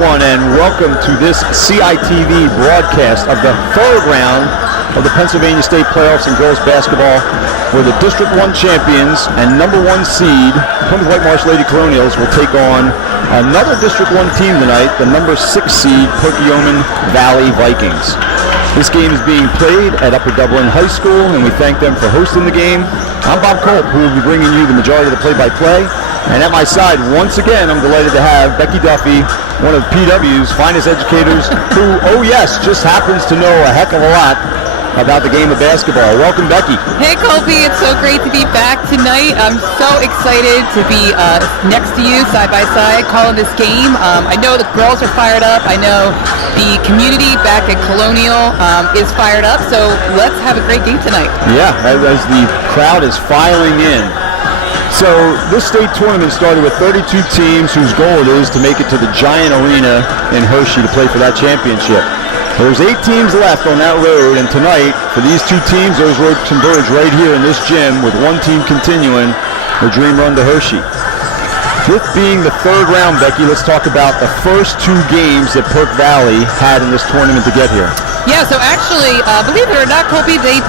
everyone, and welcome to this CITV broadcast of the third round of the Pennsylvania State Playoffs in girls basketball, where the District 1 champions and number 1 seed, Plymouth Whitemarsh Lady Colonials, will take on another District 1 team tonight, the number 6 seed, Perkiomen Valley Vikings. This game is being played at Upper Dublin High School, and we thank them for hosting the game. I'm Bob Culp, who will be bringing you the majority of the play-by-play. And at my side, once again, I'm delighted to have Becky Duffy, one of PW's finest educators, who, oh yes, just happens to know a heck of a lot about the game of basketball. Welcome, Becky. Hey, Colby. It's so great to be back tonight. I'm so excited to be next to you, side by side, calling this game. I know the girls are fired up. I know the community back at Colonial is fired up. So let's have a great game tonight. Yeah, as the crowd is filing in. So this state tournament started with 32 teams whose goal it is to make it to the Giant Arena in Hershey to play for that championship. There's 8 teams left on that road, and tonight, for these 2 teams, those roads converge right here in this gym, with 1 team continuing the dream run to Hershey. With being the third round, Becky, let's talk about the first 2 games that Perk Valley had in this tournament to get here. Yeah, so actually, believe it or not, Colby, they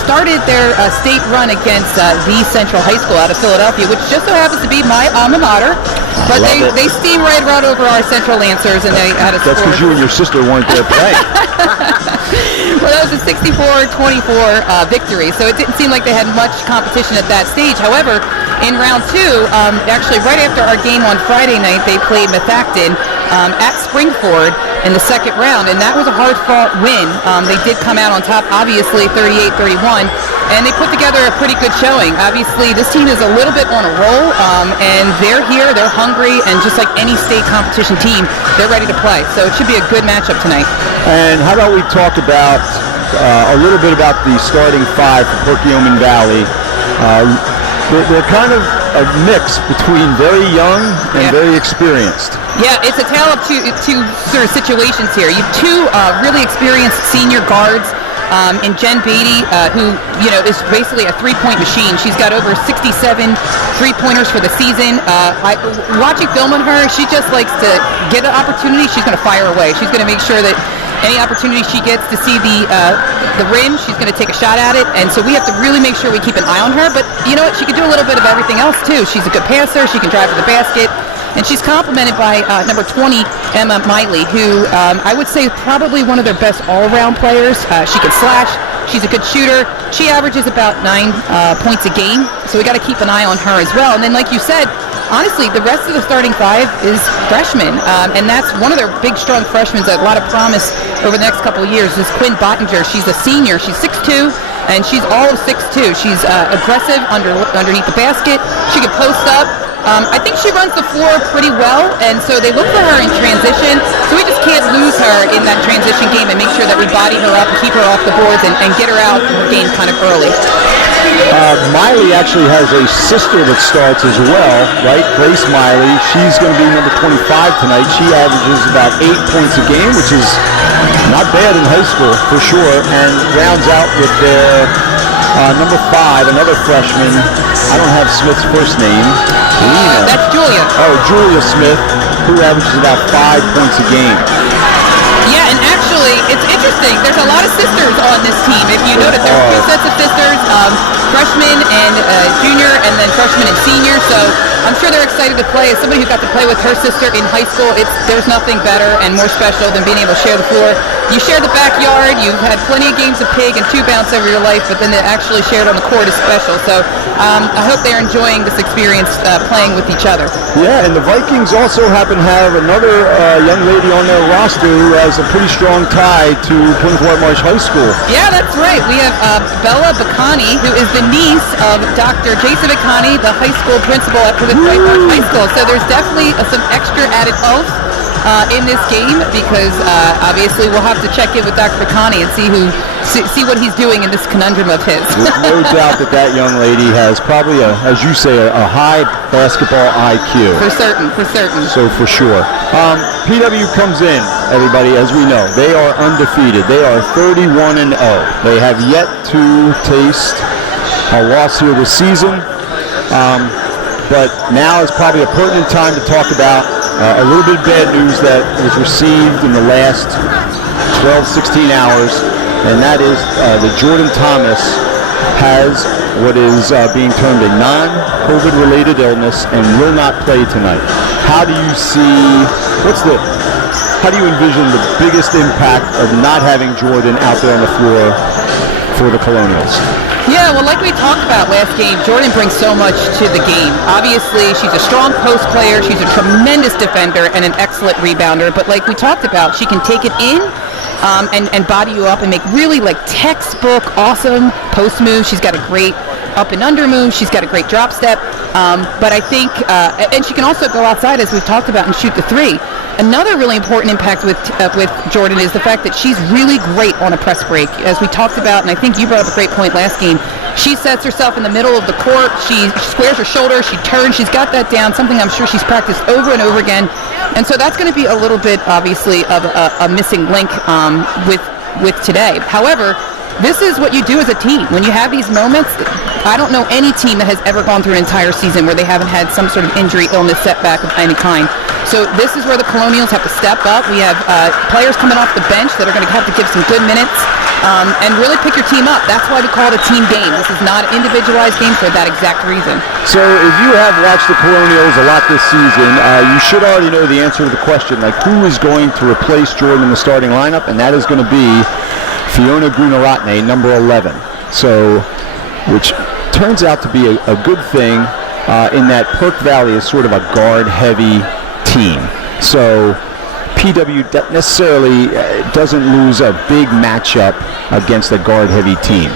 started their state run against the Central High School out of Philadelphia, which just so happens to be my alma mater. But they steamed right over our Central Lancers, and they had a score. That's because you and your sister weren't there playing. Well, that was a 64-24 victory, so it didn't seem like they had much competition at that stage. However, in round 2, actually right after our game on Friday night, they played Methacton at Springford in the second round, and that was a hard-fought win. They did come out on top, obviously, 38-31, and they put together a pretty good showing. Obviously, this team is a little bit on a roll, and they're here, they're hungry, and just like any state competition team, they're ready to play. So it should be a good matchup tonight. And how about we talk about a little bit about the starting 5 for Perkiomen Valley. They're kind of a mix between very young and very experienced. Yeah, it's a tale of two sort of situations here. You have 2 really experienced senior guards in Jen Beatty, who is basically a 3-point machine. She's got over 67 3-pointers for the season. Watching film on her, she just likes to get an opportunity. She's going to fire away. She's going to make sure that any opportunity she gets to see the rim, she's going to take a shot at it. And so we have to really make sure we keep an eye on her. But you know what? She can do a little bit of everything else, too. She's a good passer. She can drive to the basket. And she's complemented by number 20, Emma Miley, who I would say is probably one of their best all-around players. She can slash. She's a good shooter. She averages about 9 points a game. So we got to keep an eye on her as well. And then, like you said, honestly, the rest of the starting 5 is freshmen. And that's one of their big, strong freshmen that a lot of promise over the next couple of years is Quinn Bottinger. She's a senior. She's 6'2", and she's all of 6'2". She's aggressive underneath the basket. She can post up. I think she runs the floor pretty well, and so they look for her in transition. So we just can't lose her in that transition game and make sure that we body her up and keep her off the boards and get her out of the game kind of early. Miley actually has a sister that starts as well, right? Grace Miley. She's going to be number 25 tonight. She averages about 8 points a game, which is not bad in high school for sure, and rounds out with their number 5, another freshman. I don't have Smith's first name. Lena. That's Julia. Oh, Julia Smith, who averages about 5 points a game. Yeah, and actually, it's interesting. There's a lot of sisters on this team. If you notice, there are 2 sets of sisters, freshman and junior, and then freshman and senior. So I'm sure they're excited to play. As somebody who got to play with her sister in high school, there's nothing better and more special than being able to share the floor. You share the backyard. You've had plenty of games of pig and 2 bounce over your life, but then to actually share it on the court is special. So I hope they're enjoying this experience playing with each other. Yeah, and the Vikings also happen to have another young lady on their roster who has a pretty strong tie to Plymouth Whitemarsh High School. Yeah, that's right. We have Bella Bacani, who is the niece of Dr. Jason Bacani, the high school principal at Plymouth Whitemarsh High School. So there's definitely some extra added oomph in this game because obviously we'll have to check in with Dr. Bacani and see what he's doing in this conundrum of his. There's no doubt that young lady has probably, as you say, a high basketball IQ. For certain. So for sure. PW comes in, everybody, as we know. They are undefeated. They are 31-0. They have yet to taste a loss here this season. But now is probably a pertinent time to talk about a little bit of bad news that was received in the last 12, 16 hours, and that is that Jordan Thomas has what is being termed a non-COVID related illness and will not play tonight. How do you see, how do you envision the biggest impact of not having Jordan out there on the floor for the Colonials? Yeah, well, like we talked about last game, Jordan brings so much to the game. Obviously, she's a strong post player, she's a tremendous defender, and an excellent rebounder. But like we talked about, she can take it in and body you up and make really like textbook awesome post moves. She's got a great up and under move. She's got a great drop step. But I think, and she can also go outside, as we've talked about, and shoot the three. Another really important impact with Jordan is the fact that she's really great on a press break, as we talked about, and I think you brought up a great point last game. She sets herself in the middle of the court. She squares her shoulder. She turns. She's got that down, something I'm sure she's practiced over and over again. And so that's going to be a little bit, obviously, of a missing link with today. However, this is what you do as a team. When you have these moments, I don't know any team that has ever gone through an entire season where they haven't had some sort of injury, illness, setback of any kind. So this is where the Colonials have to step up. We have players coming off the bench that are going to have to give some good minutes and really pick your team up. That's why we call it a team game. This is not an individualized game for that exact reason. So if you have watched the Colonials a lot this season, you should already know the answer to the question, like who is going to replace Jordan in the starting lineup, and that is going to be Fiona Grunaratne, number 11. So, which turns out to be a good thing in that Perk Valley is sort of a guard-heavy team. So PW necessarily doesn't lose a big matchup against a guard-heavy team.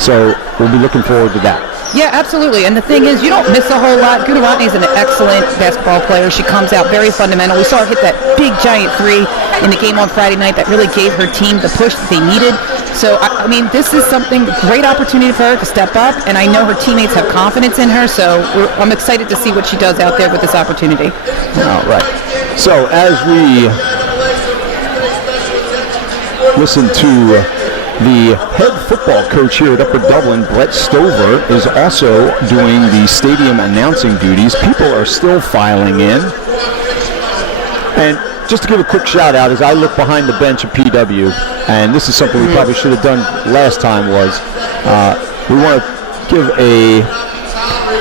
So we'll be looking forward to that. Yeah, absolutely. And the thing is, you don't miss a whole lot. Gunaratne is an excellent basketball player. She comes out very fundamental. We saw her hit that big giant three in the game on Friday night that really gave her team the push that they needed. So, I mean, this is something, great opportunity for her to step up, and I know her teammates have confidence in her, so I'm excited to see what she does out there with this opportunity. All right. So, as we listen to the head football coach here at Upper Dublin, Brett Stover, is also doing the stadium announcing duties. People are still filing in. And just to give a quick shout out, as I look behind the bench of PW, and this is something we probably should have done last time, was we want to give a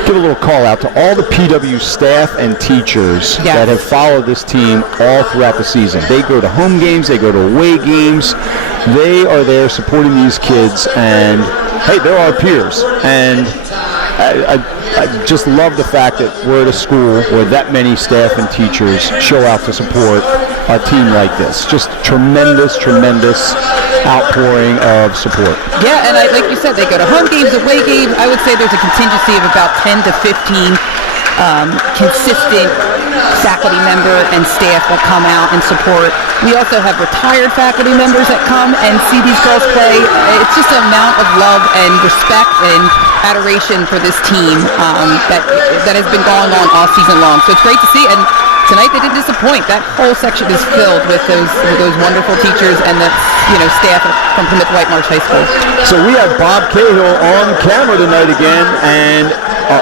little call out to all the PW staff and teachers that have followed this team all throughout the season. They go to home games, they go to away games. They are there supporting these kids, and hey, they're our peers. And I just love the fact that we're at a school where that many staff and teachers show out to support a team like this. Just tremendous, tremendous outpouring of support. Yeah, and like you said, they go to home games, away games. I would say there's a contingency of about 10 to 15 consistent faculty member and staff that come out and support. We also have retired faculty members that come and see these girls play. It's just an amount of love and respect and adoration for this team that has been going on all season long. So it's great to see. And tonight they didn't disappoint. That whole section is filled with those wonderful teachers and the staff from Plymouth Whitemarsh High School. So we have Bob Cahill on camera tonight again, and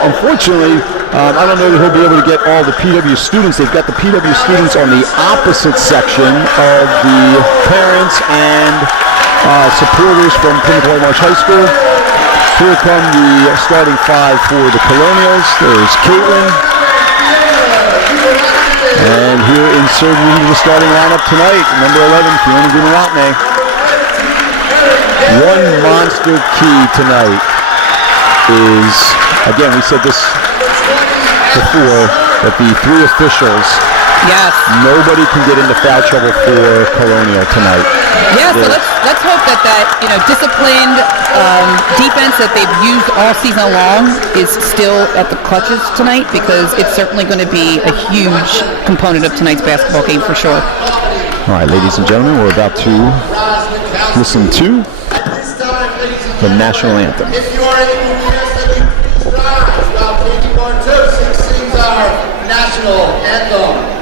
unfortunately, I don't know that he'll be able to get all the PW students. They've got the PW students on the opposite section of the parents and supporters from Plymouth Whitemarsh High School. Here come the starting five for the Colonials. There's Caitlin. And here inserted into the starting lineup tonight, number 11, Fiona Grunaratne. One monster key tonight is, again, we said this before, that the three officials, nobody can get into foul trouble for Colonial tonight. Yeah, so let's hope that disciplined defense that they've used all season long is still at the clutches tonight, because it's certainly going to be a huge component of tonight's basketball game for sure. All right, ladies and gentlemen, we're about to listen to the national anthem. If you are able to rise while taking part 2 sings our national anthem.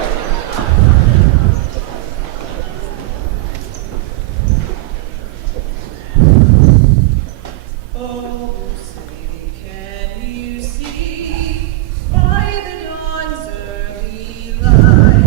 Can you see by the dawn's early light?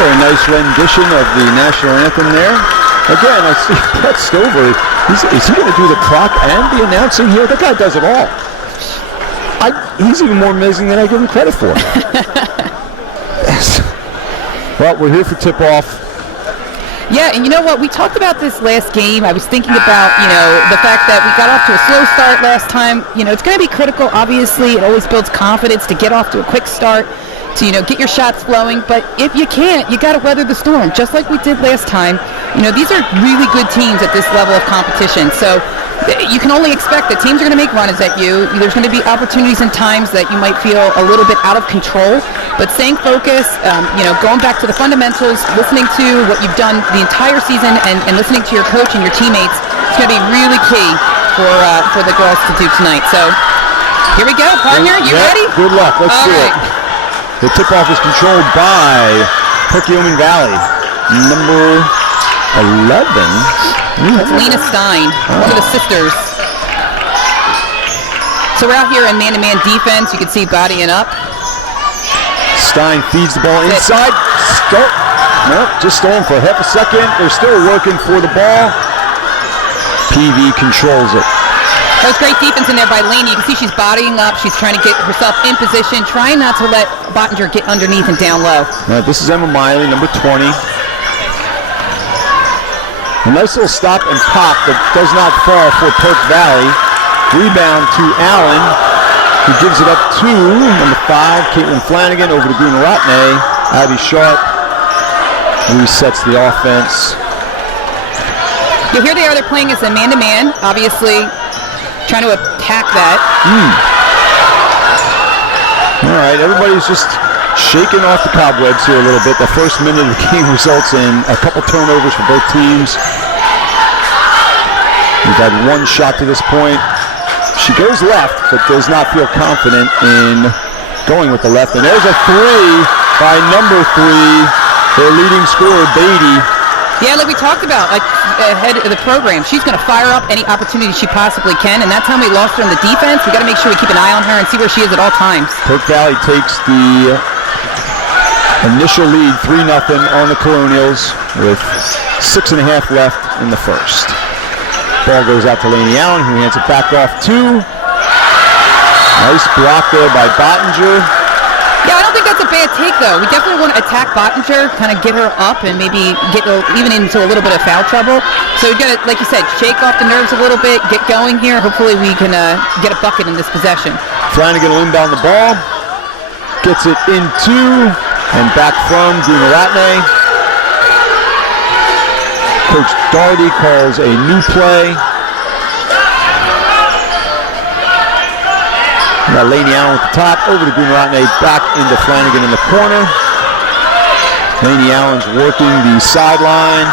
Very nice rendition of the national anthem there. Again, I see Brett Stover. Is he going to do the clock and the announcing here? That guy does it all. He's even more amazing than I give him credit for. Yes. Well, we're here for tip-off. Yeah, and you know what? We talked about this last game. I was thinking about, the fact that we got off to a slow start last time. It's going to be critical, obviously. It always builds confidence to get off to a quick start, to, get your shots flowing. But if you can't, you got to weather the storm, just like we did last time. These are really good teams at this level of competition. So you can only expect that teams are going to make runs at you. There's going to be opportunities and times that you might feel a little bit out of control. But staying focused, going back to the fundamentals, listening to what you've done the entire season and listening to your coach and your teammates, it's going to be really key for the girls to do tonight. So here we go, partner. You ready? Good luck. Let's do it. The tip-off is controlled by Perkiomen Valley. Number 11. That's Lena Stein, one of the sisters. So we're out here in man-to-man defense. You can see bodying up. Stein feeds the ball inside. Just stolen for half a second. They're still working for the ball. PV controls it. That was great defense in there by Laney. You can see she's bodying up. She's trying to get herself in position, trying not to let Bottinger get underneath and down low. Now, this is Emma Miley, number 20. A nice little stop and pop that does not fall for Perk Valley. Rebound to Allen, who gives it up to number 5, Caitlin Flanagan, over to Gruner-Ratney. Abby Sharp resets the offense. Yeah, here they are. They're playing as a man-to-man, obviously trying to attack that. All right, everybody's just shaking off the cobwebs here a little bit. The first minute of the game results in a couple turnovers for both teams. We've had one shot to this point. She goes left, but does not feel confident in going with the left. And there's a 3 by number 3, their leading scorer, Beatty. Yeah, like we talked about, like ahead of the program, she's going to fire up any opportunity she possibly can, and that time we lost her in the defense. We got to make sure we keep an eye on her and see where she is at all times. Perk Valley takes the initial lead, 3-0 on the Colonials, with 6.5 left in the first. Ball goes out to Laney Allen, who hands it back off to. Nice block there by Bottinger. Yeah, I don't think that's a bad take, though. We definitely want to attack Bottinger, kind of get her up and maybe get even into a little bit of foul trouble. So we've got to, like you said, shake off the nerves a little bit, get going here. Hopefully we can get a bucket in this possession. Flanagan will inbound the ball. Gets it into and back from Gruner-Ratney. Coach Doherty calls a new play. Now Laney Allen at the top, over to Gruner-Ratney, back into Flanagan in the corner. Laney Allen's working the sideline.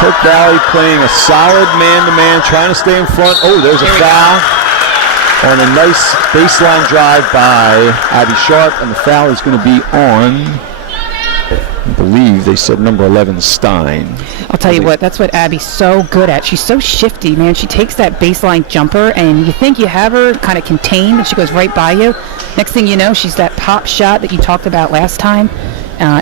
Perk Valley playing a solid man-to-man, trying to stay in front. Oh, there's a foul on a nice baseline drive by Abby Sharp, and the foul is going to be on, I believe they said number 11, Stein. I'll tell you what, that's what Abby's so good at. She's so shifty, man. She takes that baseline jumper, and you think you have her kind of contained, and she goes right by you. Next thing you know, she's that pop shot that you talked about last time.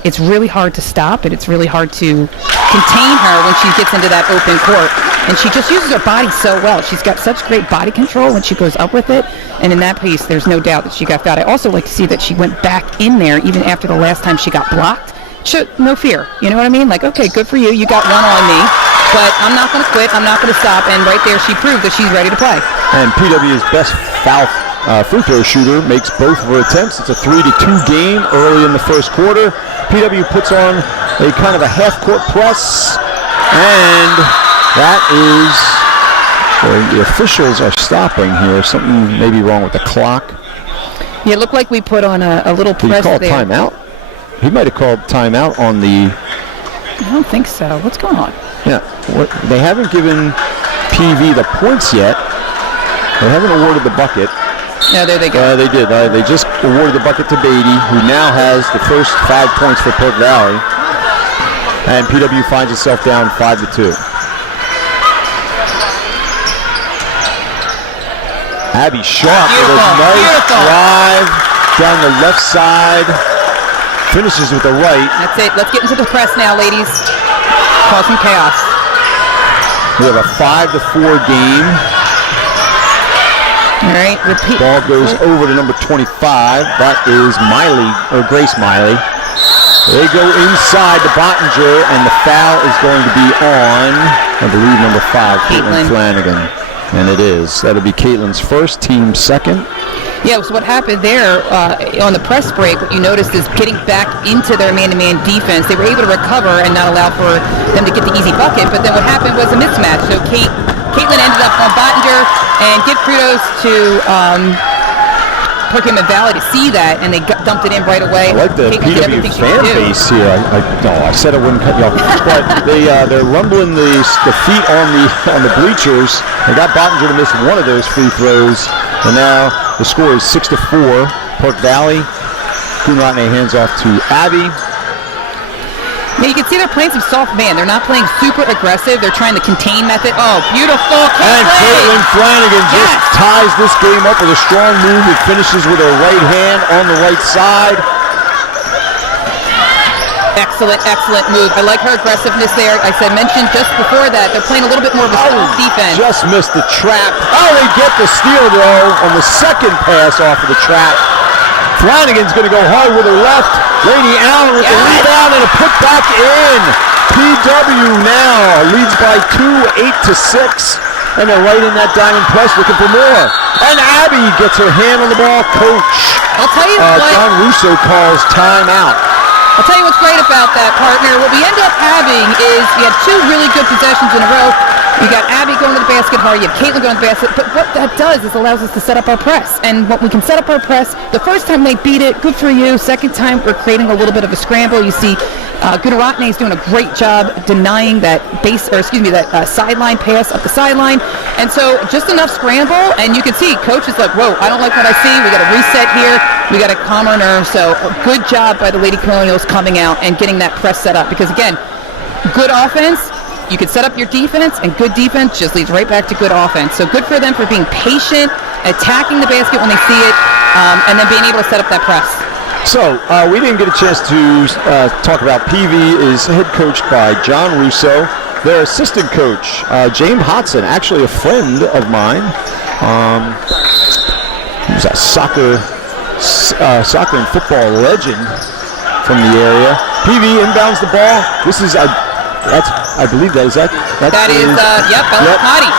It's really hard to stop, and it's really hard to contain her when she gets into that open court. And she just uses her body so well. She's got such great body control when she goes up with it. And in that piece, there's no doubt that she got fouled. I also like to see that she went back in there even after the last time she got blocked. No fear. You know what I mean? Like, okay, good for you. You got one on me. But I'm not going to quit. I'm not going to stop. And right there, she proved that she's ready to play. And PW's best free throw shooter makes both of her attempts. It's a 3-2 game early in the first quarter. PW puts on a kind of a half-court press. And that is, well, the officials are stopping here. Something may be wrong with the clock. Yeah, it looked like we put on a little press there. Did he call timeout? He might have called timeout on the... I don't think so. What's going on? Yeah, they haven't given PV the points yet. They haven't awarded the bucket. No, there they go. They did. They just awarded the bucket to Beatty, who now has the first 5 points for Perk Valley. And PW finds itself down 5-2. Abby Sharp with a nice drive down the left side. Finishes with the right. That's it. Let's get into the press now, ladies. Cause some chaos. We have a 5-4 game. All right, repeat. Ball goes over to number 25. That is Grace Miley. They go inside to Bottinger, and the foul is going to be on, I believe, number 5, Caitlin Flanagan. And it is. That'll be Caitlin's first, team second. Yeah, so what happened there on the press break, what you noticed is getting back into their man-to-man defense. They were able to recover and not allow for them to get the easy bucket, but then what happened was a mismatch. So Caitlin ended up on Bottinger, and give kudos to Perkiomen Valley to see that, and they dumped it in right away. I like the PW fan base here. I said I wouldn't cut you off, but they're rumbling the feet on the bleachers. They got Bottinger to miss one of those free throws, and now the score is 6-4. Perk Valley. Coonrotney hands off to Abby. Yeah, you can see they're playing some soft man. They're not playing super aggressive. They're trying the contain method. Oh, beautiful. And Caitlin Flanagan just ties this game up with a strong move. It finishes with her right hand on the right side. Excellent move. I like her aggressiveness there. I mentioned just before that, they're playing a little bit more of a soft defense. Just missed the trap. Oh, they get the steal, though, on the second pass off of the trap. Flanagan's going to go hard with her left. Laney Allen with the rebound and a put back in. PW now leads by 2, 8-6. And they're right in that diamond press looking for more. And Abby gets her hand on the ball. Coach I'll tell you what. John Russo calls timeout. I'll tell you what's great about that, partner. What we end up having is we have 2 really good possessions in a row. You got Abby going to the basket hard, you have Caitlin going to the basket, but what that does is allows us to set up our press. And when we can set up our press, the first time they beat it, good for you. Second time, we're creating a little bit of a scramble. You see Coonrotney is doing a great job denying that sideline pass up the sideline. And so just enough scramble, and you can see Coach is like, whoa, I don't like what I see. We got to reset here. We got to calm our nerves. So good job by the Lady Colonials coming out and getting that press set up. Because again, good offense. You can set up your defense, and good defense just leads right back to good offense. So good for them for being patient, attacking the basket when they see it, and then being able to set up that press. So we didn't get a chance to talk about PV is head coached by John Russo. Their assistant coach, James Hodson, actually a friend of mine. He was a soccer and football legend from the area. PV inbounds the ball. This is I believe that is Bella Connie.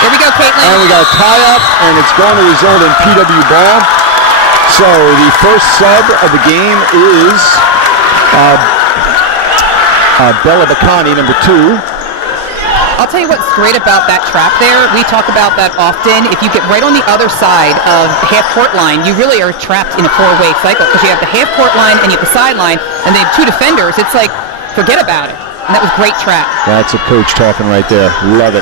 There we go, Caitlin. And we got a tie-up, and it's going to result in PW ball. So the first sub of the game is Bella Bacani, number 2. I'll tell you what's great about that trap there. We talk about that often. If you get right on the other side of the half-court line, you really are trapped in a 4-way cycle because you have the half-court line and you have the sideline, and they have 2 defenders. It's like, forget about it. And that was great trap. That's a coach talking right there. Love it.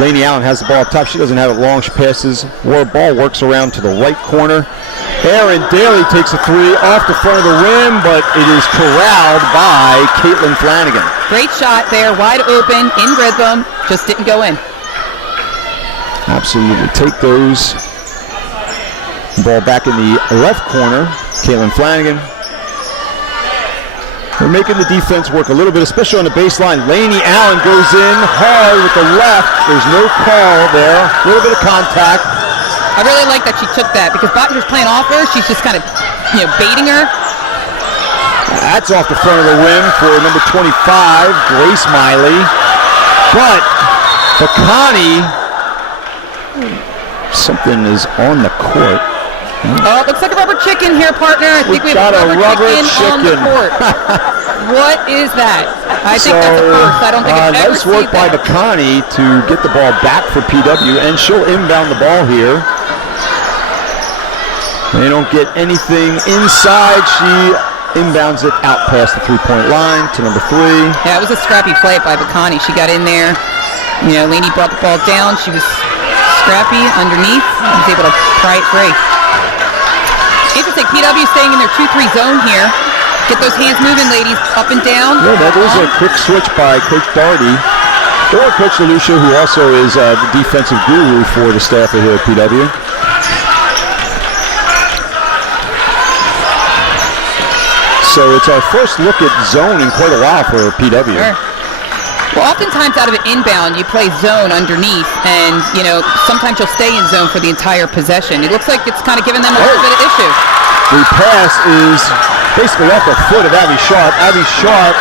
Laney Allen has the ball up top. She doesn't have it long. She passes. Ball works around to the right corner. Aaron Daly takes a 3 off the front of the rim, but it is corralled by Caitlin Flanagan. Great shot there. Wide open, in rhythm. Just didn't go in. Absolutely. Take those. Ball back in the left corner. Caitlin Flanagan. We're making the defense work a little bit, especially on the baseline. Laney Allen goes in hard with the left. There's no call there. A little bit of contact. I really like that she took that because Bottinger's playing off her. She's just kind of, baiting her. That's off the front of the rim for number 25, Grace Miley. But Bacani, something is on the court. Oh, it looks like a rubber chicken here, partner. I think we have a rubber chicken on the court. What is that? I think that's a first. I don't think I've ever seen that. Nice work by Bacani to get the ball back for PW, and she'll inbound the ball here. They don't get anything inside. She inbounds it out past the 3-point line to number 3. Yeah, it was a scrappy play by Bacani. She got in there. Laney brought the ball down. She was scrappy underneath. Was able to pry it free. Interesting. PW staying in their 2-3 zone here. Get those hands moving, ladies. Up and down. Yeah, that was a quick switch by Coach Doherty. Or Coach DeLucia, who also is the defensive guru for the staff here at PW. So it's our first look at zone in quite a while for PW. Sure. Well, oftentimes out of an inbound, you play zone underneath, and, sometimes you'll stay in zone for the entire possession. It looks like it's kind of giving them a little bit of issue. The pass is basically off the foot of Abby Sharp. Abby Sharp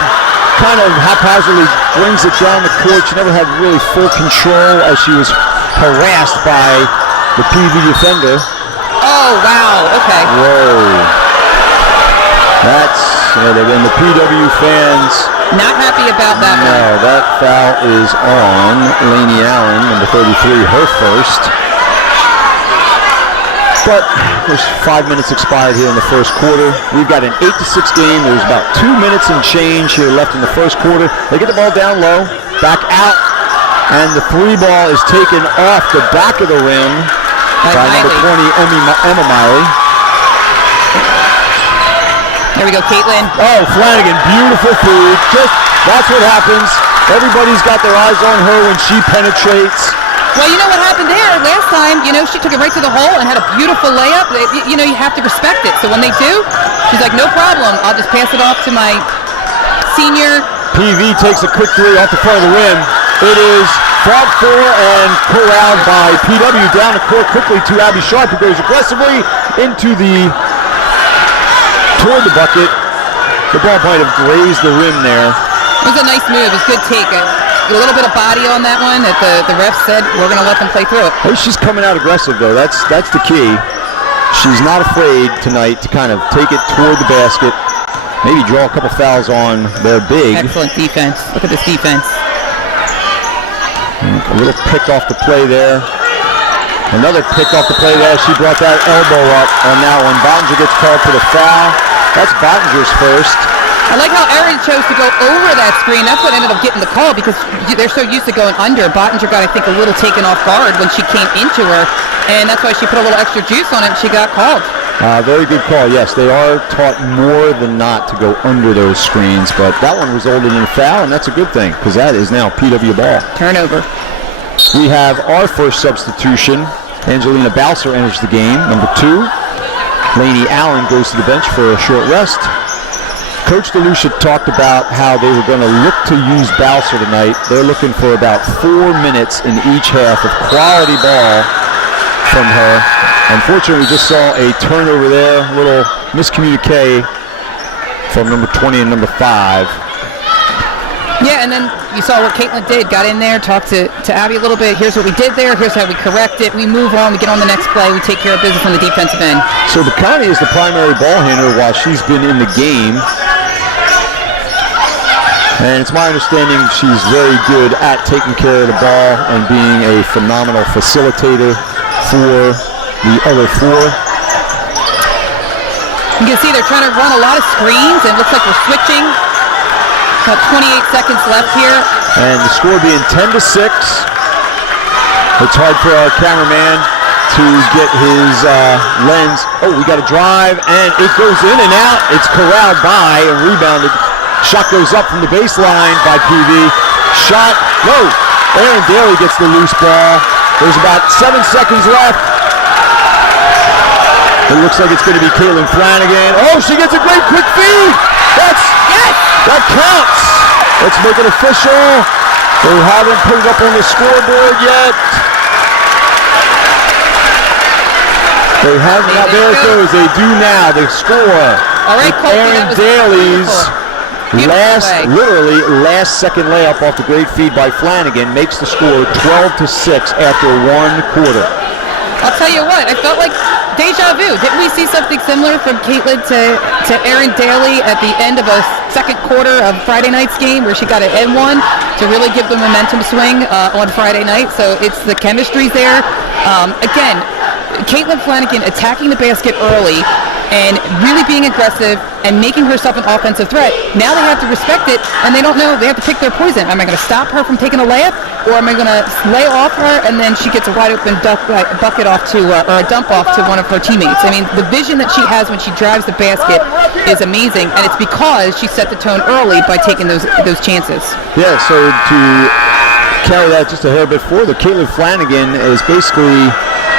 kind of haphazardly brings it down the court. She never had really full control as she was harassed by the PV defender. Oh, wow. Okay. Whoa. That's, the PW fans. Not happy about that one. No, that foul is on Lainey Allen, number 33, her first. But there's 5 minutes expired here in the first quarter. We've got an 8-6 game. There's about 2 minutes and change here left in the first quarter. They get the ball down low, back out, and the three ball is taken off the back of the rim by number 20, Emma Miley. There we go, Caitlin. Oh, Flanagan, beautiful feed. That's what happens. Everybody's got their eyes on her when she penetrates. Well, you know what happened there last time? She took it right to the hole and had a beautiful layup. You have to respect it. So when they do, she's like, no problem. I'll just pass it off to my senior. PV takes a quick three off the front of the rim. It is fought for and corralled by PW down the court quickly to Abby Sharp, who goes aggressively toward the bucket. The ball might have grazed the rim there. It was a nice move. It was a good take. A little bit of body on that one that the ref said we're going to let them play through it. Hey, she's coming out aggressive, though. That's the key. She's not afraid tonight to kind of take it toward the basket, maybe draw a couple fouls on their big. Excellent defense. Look at this defense. A little pick off the play there. Another pick off the play there. She brought that elbow up on that one. Bottinger gets called for the foul. That's Bottinger's first. I like how Erin chose to go over that screen. That's what ended up getting the call because they're so used to going under. Bottinger got, I think, a little taken off guard when she came into her, and that's why she put a little extra juice on it and she got called. Very good call, yes. They are taught more than not to go under those screens, but that one resulted in a foul, and that's a good thing because that is now PW ball. Turnover. We have our first substitution. Angelina Balser enters the game, number 2. Lainey Allen goes to the bench for a short rest. Coach DeLucia talked about how they were going to look to use Balser tonight. They're looking for about 4 minutes in each half of quality ball from her. Unfortunately, we just saw a turnover there, a little miscommunique from number 20 and number 5. Yeah, and then you saw what Caitlin did. Got in there, talked to Abby a little bit. Here's what we did there. Here's how we correct it. We move on. We get on the next play. We take care of business on the defensive end. So Bacani is the primary ball handler while she's been in the game. And it's my understanding she's very good at taking care of the ball and being a phenomenal facilitator for the other 4. You can see they're trying to run a lot of screens, and it looks like we're switching. About 28 seconds left here. And the score being 10-6. It's hard for our cameraman to get his lens. Oh, we got a drive, and it goes in and out. It's corralled by and rebounded. Shot goes up from the baseline by PV. Shot, no. Erin Daly gets the loose ball. There's about 7 seconds left. It looks like it's going to be Caitlin Flanagan. Oh, she gets a great quick feed. That counts. Let's make it official. They haven't put it up on the scoreboard yet. They haven't. Now there it goes. They do now. They score. All right, Colby, Erin Daly's last second layup off the great feed by Flanagan makes the score 12-6 after 1 quarter. I'll tell you what, I felt like deja vu. Didn't we see something similar from Caitlin to Erin Daly at the end of a second quarter of Friday night's game where she got an N1 to really give the momentum swing on Friday night? So it's the chemistry's there. Again, Caitlin Flanagan attacking the basket early and really being aggressive and making herself an offensive threat. Now they have to respect it, and they don't know. They have to pick their poison. Am I going to stop her from taking a layup, or am I going to lay off her and then she gets a wide open bucket off to, or a dump off to one of her teammates? I mean, the vision that she has when she drives the basket is amazing, and it's because she set the tone early by taking those chances. Yeah, so to carry that just a hair bit further, Caitlin Flanagan is basically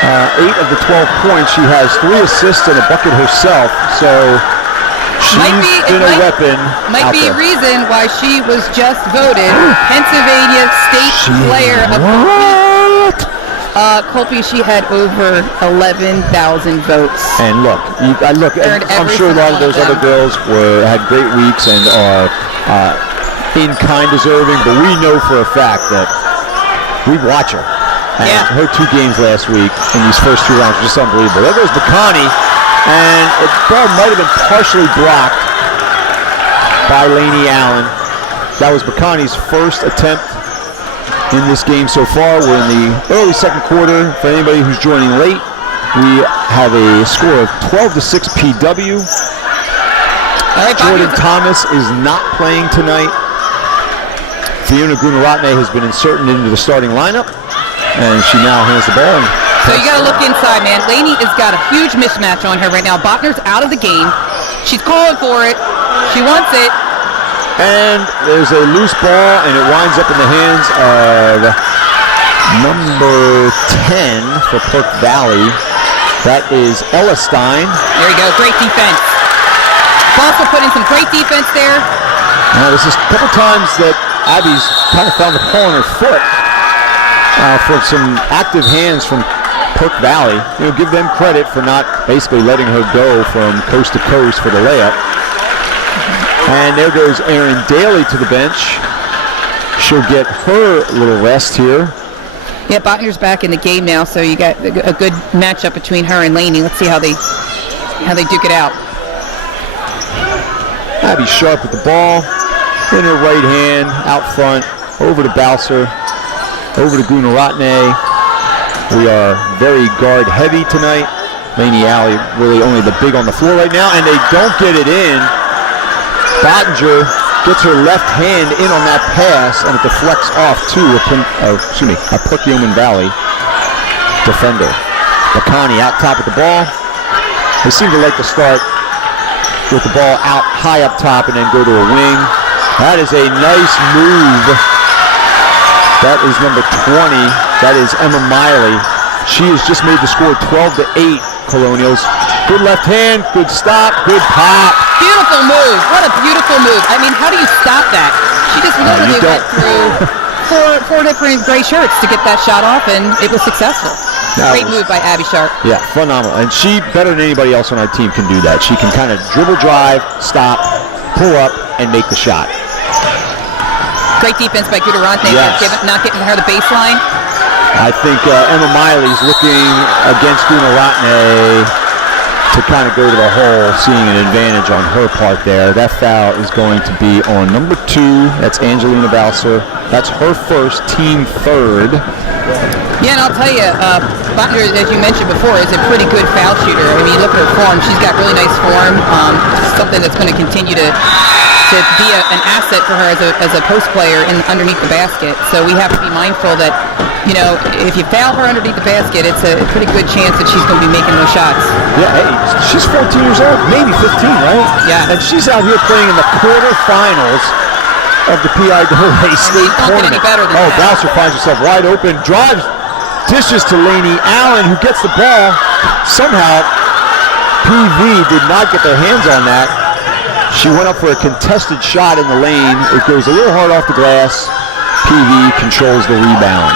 8 of the 12 points. She has 3 assists and a bucket herself. So She's been a weapon Might out be a there. reason why she was just voted Pennsylvania State Player of the Week. Colby, she had over 11,000 votes. And look, Earned I'm every sure a lot of single those one of other girls had great weeks and are in-kind deserving, but we know for a fact that we watch her. And her 2 games last week in these first 2 rounds were just unbelievable. There goes Bacani, and the ball might have been partially blocked by Lainey Allen. That was Bacani's first attempt in this game so far. We're in the early second quarter. For anybody who's joining late, we have a score of 12-6 PW. Jordan Thomas is not playing tonight. Fiona Gunaratne has been inserted into the starting lineup, and she now hands the ball. So you got to look inside, man. Lainey has got a huge mismatch on her right now. Botner's out of the game. She's calling for it. She wants it. And there's a loose ball, and it winds up in the hands of number 10 for Perk Valley. That is Ella Stein. There you go. Great defense. Also put in some great defense there. Now, this is a couple times that Abby's kind of found the ball on her foot for some active hands from Perk Valley. You know, give them credit for not basically letting her go from coast to coast for the layup. And there goes Erin Daly to the bench. She'll get her little rest here. Yeah, Botner's back in the game now, so you got a good matchup between her and Lainey. Let's see how they duke it out. Abby Sharp with the ball in her right hand, out front, over to Bowser, over to Gunaratne. We are very guard heavy tonight. Lainey Alley really only the big on the floor right now, and they don't get it in. Bottinger gets her left hand in on that pass, and it deflects off to a Perkiomen Valley defender. Bacani out top of the ball. They seem to like to start with the ball out high up top and then go to a wing. That is a nice move. That is number 20. That is Emma Miley. She has just made the score 12-8, Colonials. Good left hand, good stop, good pop. Beautiful move. What a beautiful move. I mean, how do you stop that? She just literally went through four different gray shirts to get that shot off, and it was successful. Great move by Abby Sharp. Yeah, phenomenal. And she, better than anybody else on our team, can do that. She can kind of dribble drive, stop, pull up, and make the shot. Great defense by Gudarante, not getting her the baseline. I think Emma Miley's looking against Gunaratne to kind of go to the hole, seeing an advantage on her part there. That foul is going to be on number 2. That's Angelina Balser. That's her first, team third. Yeah, and I'll tell you, Botner, as you mentioned before, is a pretty good foul shooter. I mean, look at her form. She's got really nice form. Something that's going to continue to be an asset for her as a post player underneath the basket. So we have to be mindful that, you know, if you foul her underneath the basket, it's a pretty good chance that she's going to be making those shots. Yeah, hey, she's 14 years old, maybe 15, right? Yeah. And she's out here playing in the quarterfinals of the PIAA state tournament. Bowser finds herself wide open, drives, dishes to Lainey Allen, who gets the ball. Somehow, PV did not get their hands on that. She went up for a contested shot in the lane. It goes a little hard off the glass. PV controls the rebound.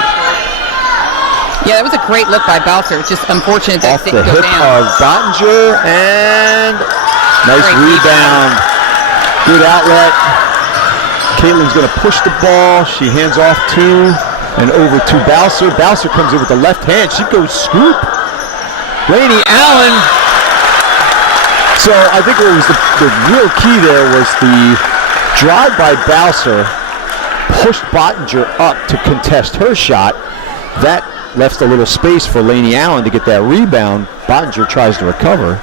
Yeah, that was a great look by Bowser. It's just unfortunate that it didn't go down. Off the hip of Bottinger, and nice rebound. Good outlet. Caitlin's going to push the ball. She hands off to and over to Bowser. Bowser comes in with the left hand. She goes scoop. Lainey Allen. So I think what was the real key there was the drive by Bowser pushed Bottinger up to contest her shot. That left a little space for Lainey Allen to get that rebound. Bottinger tries to recover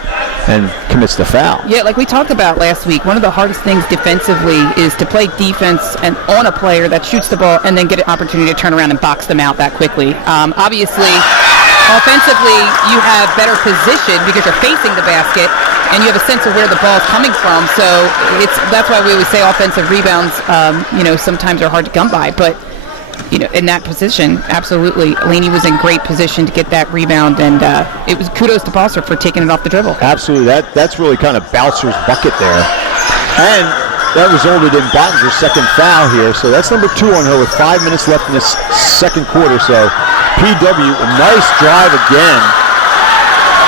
and commits the foul. Yeah, like we talked about last week, one of the hardest things defensively is to play defense and on a player that shoots the ball and then get an opportunity to turn around and box them out that quickly. Obviously, offensively, you have better position because you're facing the basket and you have a sense of where the ball is coming from. So that's why we always say offensive rebounds, sometimes are hard to come by. But in that position, absolutely. Laney was in great position to get that rebound, and it was kudos to Balser for taking it off the dribble. Absolutely. That's really kind of Boutzer's bucket there. And that resulted in Bottinger's second foul here. So that's number 2 on her with 5 minutes left in this second quarter. So PW, a nice drive again.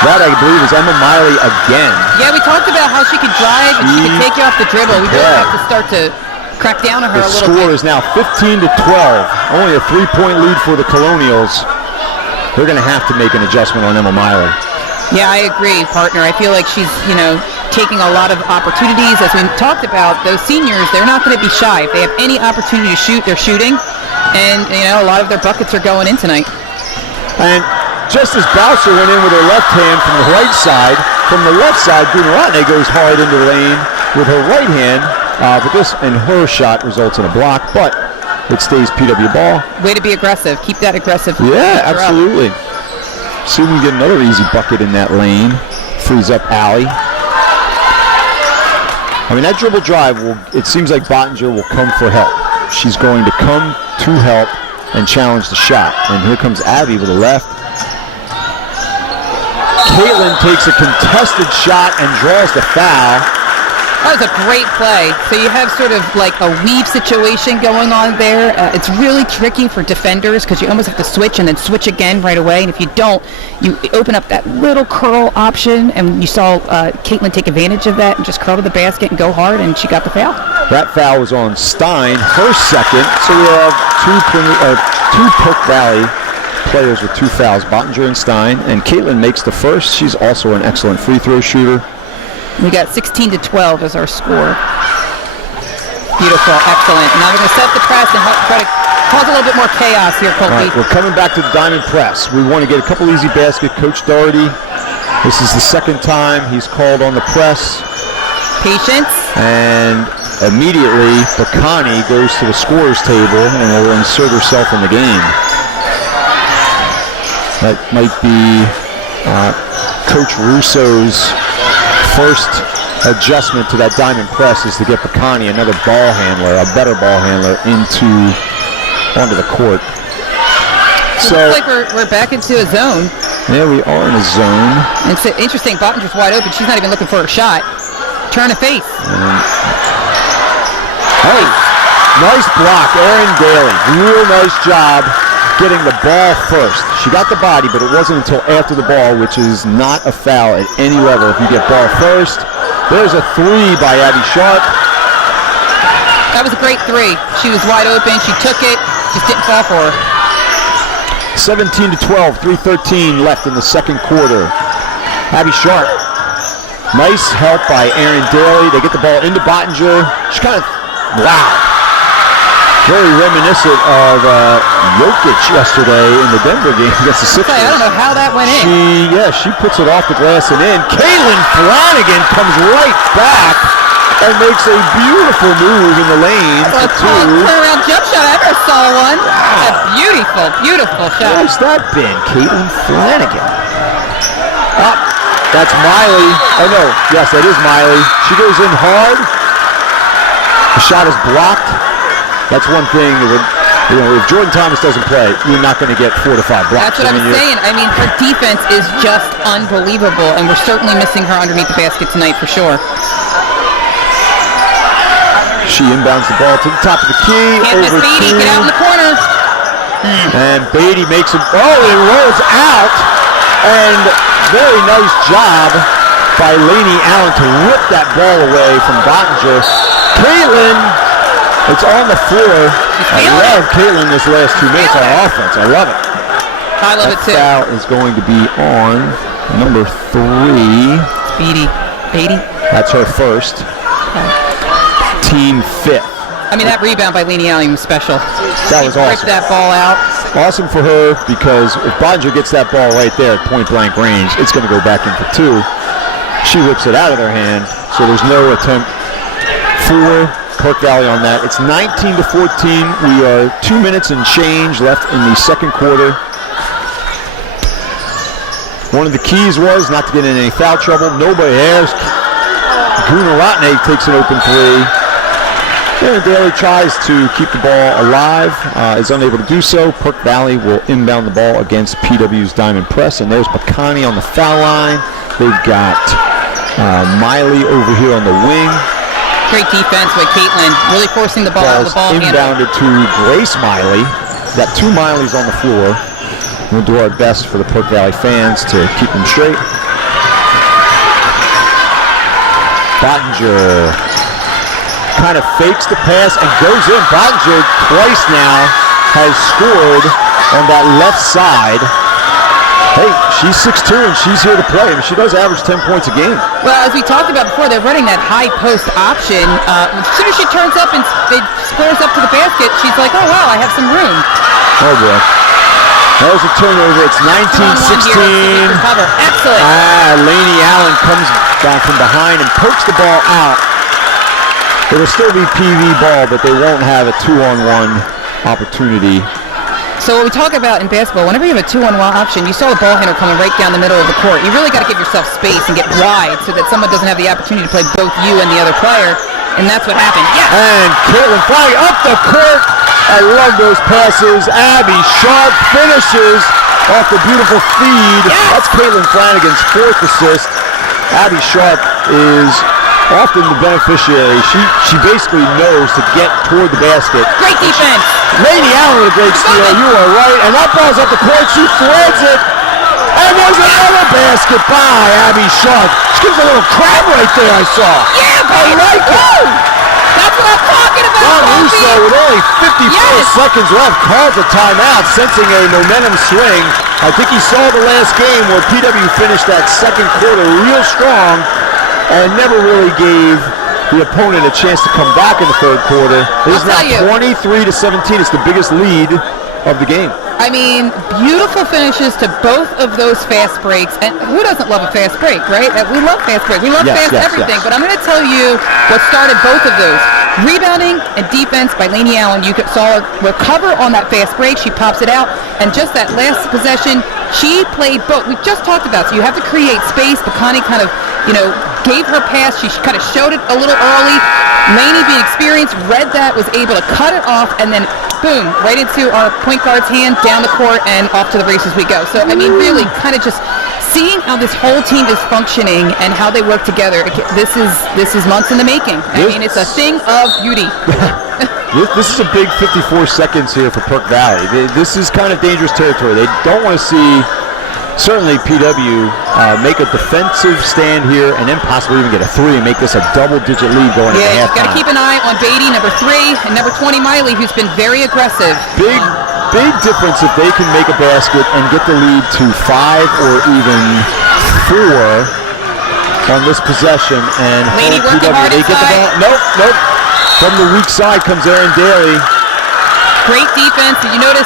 That, I believe, is Emma Miley again. Yeah, we talked about how she could drive and she could take you off the dribble. We really have to start to crack down on her a little bit. The score is now 15-12. Only a 3-point lead for the Colonials. They're going to have to make an adjustment on Emma Miley. Yeah, I agree, partner. I feel like she's, taking a lot of opportunities. As we talked about, those seniors, they're not going to be shy. If they have any opportunity to shoot, they're shooting. And, a lot of their buckets are going in tonight. And just as Bouncer went in with her left hand from the right side, from the left side, Gunaratne goes hard into the lane with her right hand. But this and her shot results in a block, but it stays PW ball. Way to be aggressive. Keep that aggressive. Yeah, absolutely. See if we can get another easy bucket in that lane. Frees up Allie. I mean, that dribble drive, it seems like Bottinger will come for help. She's going to come to help and challenge the shot. And here comes Abby with a left. Caitlin takes a contested shot and draws the foul. That was a great play. So you have sort of like a weave situation going on there. It's really tricky for defenders because you almost have to switch and then switch again right away. And if you don't, you open up that little curl option. And you saw Caitlin take advantage of that and just curl to the basket and go hard, and she got the foul. That foul was on Stein, her second. So we have two Perk Valley players with 2 fouls, Bottinger and Stein. And Caitlin makes the first. She's also an excellent free throw shooter. We got 16-12 as our score. Beautiful, excellent. Now we're going to set the press and try to cause a little bit more chaos here, Colby. All right, we're coming back to the diamond press. We want to get a couple easy baskets. Coach Doherty, this is the second time he's called on the press. Patience. And immediately, Bacani goes to the scorer's table and will insert herself in the game. That might be Coach Russo's first adjustment to that diamond press is to get Bacani, another ball handler, a better ball handler, onto the court. So it looks like we're back into a zone. Yeah, we are in a zone. And it's interesting. Bottinger's wide open. She's not even looking for a shot. Turn a face. Hey, nice block, Erin Daly. Real nice job getting the ball first. She got the body, but it wasn't until after the ball, which is not a foul at any level if you get ball first. There's a 3 by Abby Sharp. That was a great 3. She was wide open. She took it. Just didn't fall for her. 17-12, 3:13 left in the second quarter. Abby Sharp. Nice help by Erin Daly. They get the ball into Bottinger. She kind of, wow. Very reminiscent of Jokic yesterday in the Denver game against the Sixers. I don't know how that went in. She puts it off the glass and in. Kaylin Flanagan comes right back and makes a beautiful move in the lane. That's a turnaround jump shot. I never saw one. Wow. A beautiful, beautiful shot. Where's that been? Caitlin Flanagan. That's Miley. Oh, no. Yes, that is Miley. She goes in hard. The shot is blocked. That's one thing. If Jordan Thomas doesn't play, you're not going to get 4 to 5 blocks. That's what I'm saying. I mean, her defense is just unbelievable, and we're certainly missing her underneath the basket tonight for sure. She inbounds the ball to the top of the key. Can't miss Beatty. Get out in the corner. And Beatty makes it. Oh, it rolls out. And very nice job by Lainey Allen to rip that ball away from Bottinger. Caitlin, it's on the floor. I love Caitlin this last 2 minutes on offense. I love it. I love it too. That foul is going to be on number 3. Beatty. That's her first. Team 5th. I mean, that rebound by Lainey Allen was special. That was awesome. Ripped that ball out. Awesome for her because if Bottinger gets that ball right there at point-blank range, it's going to go back in for 2. She rips it out of their hand, so there's no attempt for Perk Valley on that. It's 19-14. We are 2 minutes and change left in the second quarter. One of the keys was not to get in any foul trouble. Nobody has. Gunaratne takes an open 3. Aaron Daly tries to keep the ball alive, is unable to do so. Perk Valley will inbound the ball against PW's Diamond Press, and there's Bacani on the foul line. They've got Miley over here on the wing. Great defense by Caitlin, really forcing the ball out of the ball handle. Inbounded to Grace Miley. Got two Mileys on the floor. We'll do our best for the Perk Valley fans to keep them straight. Bottinger kind of fakes the pass and goes in. Bottinger twice now has scored on that left side. Hey, she's 6'2", and she's here to play. I mean, she does average 10 points a game. Well, as we talked about before, they're running that high post option. As soon as she turns up and it squares up to the basket, she's like, oh, wow, I have some room. Oh, boy. There's a turnover. It's 19-16. Excellent. Lainey Allen comes down from behind and pokes the ball out. It'll still be PV ball, but they won't have a 2-on-1 opportunity. So what we talk about in basketball, whenever you have a 2-on-1 option, you saw the ball handler coming right down the middle of the court. You really got to give yourself space and get wide so that someone doesn't have the opportunity to play both you and the other player, and that's what happened. Yes. And Caitlin flying up the court. I love those passes. Abby Sharp finishes off the beautiful feed. Yes. That's Caitlin Flanagan's fourth assist. Abby Sharp is often the beneficiary. She basically knows to get toward the basket. Great defense. Lainey Allen with a great steal. You are right. And that ball's up the court. She threads it. And there's another basket by Abby Sharp. She gives a little crab right there, I saw. Yeah, I like it. Woo! That's what I'm talking about. Don Russo, with only 54 seconds left, calls a timeout, sensing a momentum swing. I think he saw the last game where PW finished that second quarter real strong and never really gave the opponent a chance to come back in the third quarter. It is now 23-17. It's the biggest lead of the game. I mean, beautiful finishes to both of those fast breaks. And who doesn't love a fast break, right? We love fast break. We love fast everything. Yes. But I'm going to tell you what started both of those. Rebounding and defense by Lainey Allen. You saw her recover on that fast break. She pops it out. And just that last possession, she played both. We just talked about, so you have to create space. Bacani kind of, gave her pass. She kind of showed it a little early. Lainey, being experienced, read that, was able to cut it off, and then boom, right into our point guard's hand, down the court, and off to the races we go. So, I mean, really kind of just seeing how this whole team is functioning and how they work together. This is months in the making. I mean, it's a thing of beauty. This is a big 54 seconds here for Perk Valley. This is kind of dangerous territory. They don't want to see, certainly PW, make a defensive stand here and then possibly even get a three and make this a double-digit lead going into halftime. Yeah, you've got to keep an eye on Beatty, number 3, and number 20, Miley, who's been very aggressive. Big difference if they can make a basket and get the lead to 5 or even 4 on this possession. And Lainey working hard they get the ball. Nope. From the weak side comes Aaron Daly. Great defense. Did you notice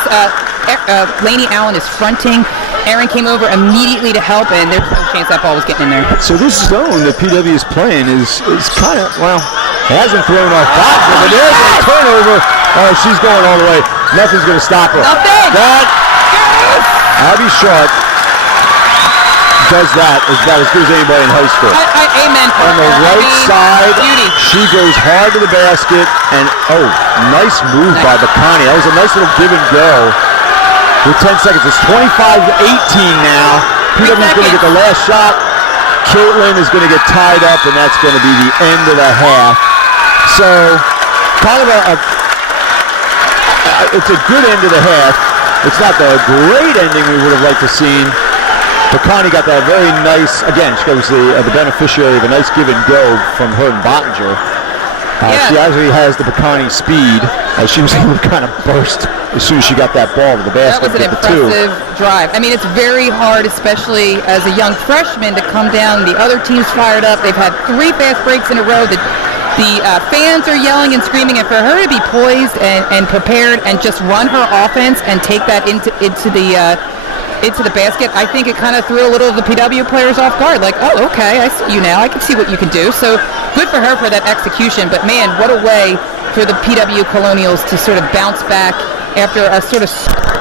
Lainey Allen is fronting? Aaron came over immediately to help, and there's no chance that ball was getting in there. So this zone that PW is playing is kind of, it hasn't thrown off Bottinger, but there's a turnover. Oh, she's going all the way. Nothing's going to stop her. Nothing. Abby Sharp does that as about as good as anybody in high school. Amen. On the right side, beauty. She goes hard to the basket, and nice move by Bacani. That was a nice little give and go. With 10 seconds, it's 25-18 now. PW's going to get the last shot. Caitlin is going to get tied up, and that's going to be the end of the half. So, kind of it's a good end of the half. It's not the great ending we would have liked to seen. Bacani got that very nice, again, she was the beneficiary of a nice give and go from her and Bottinger. She actually has the Bacani speed. She was able to kind of burst as soon as she got that ball to the basket. That was an impressive drive. I mean, it's very hard, especially as a young freshman, to come down. The other team's fired up. They've had 3 fast breaks in a row. The fans are yelling and screaming, and for her to be poised and prepared and just run her offense and take that into the basket, I think it kind of threw a little of the PW players off guard. Like, oh, okay, I see you now. I can see what you can do. So good for her for that execution. But, man, what a way for the PW Colonials to sort of bounce back after a sort of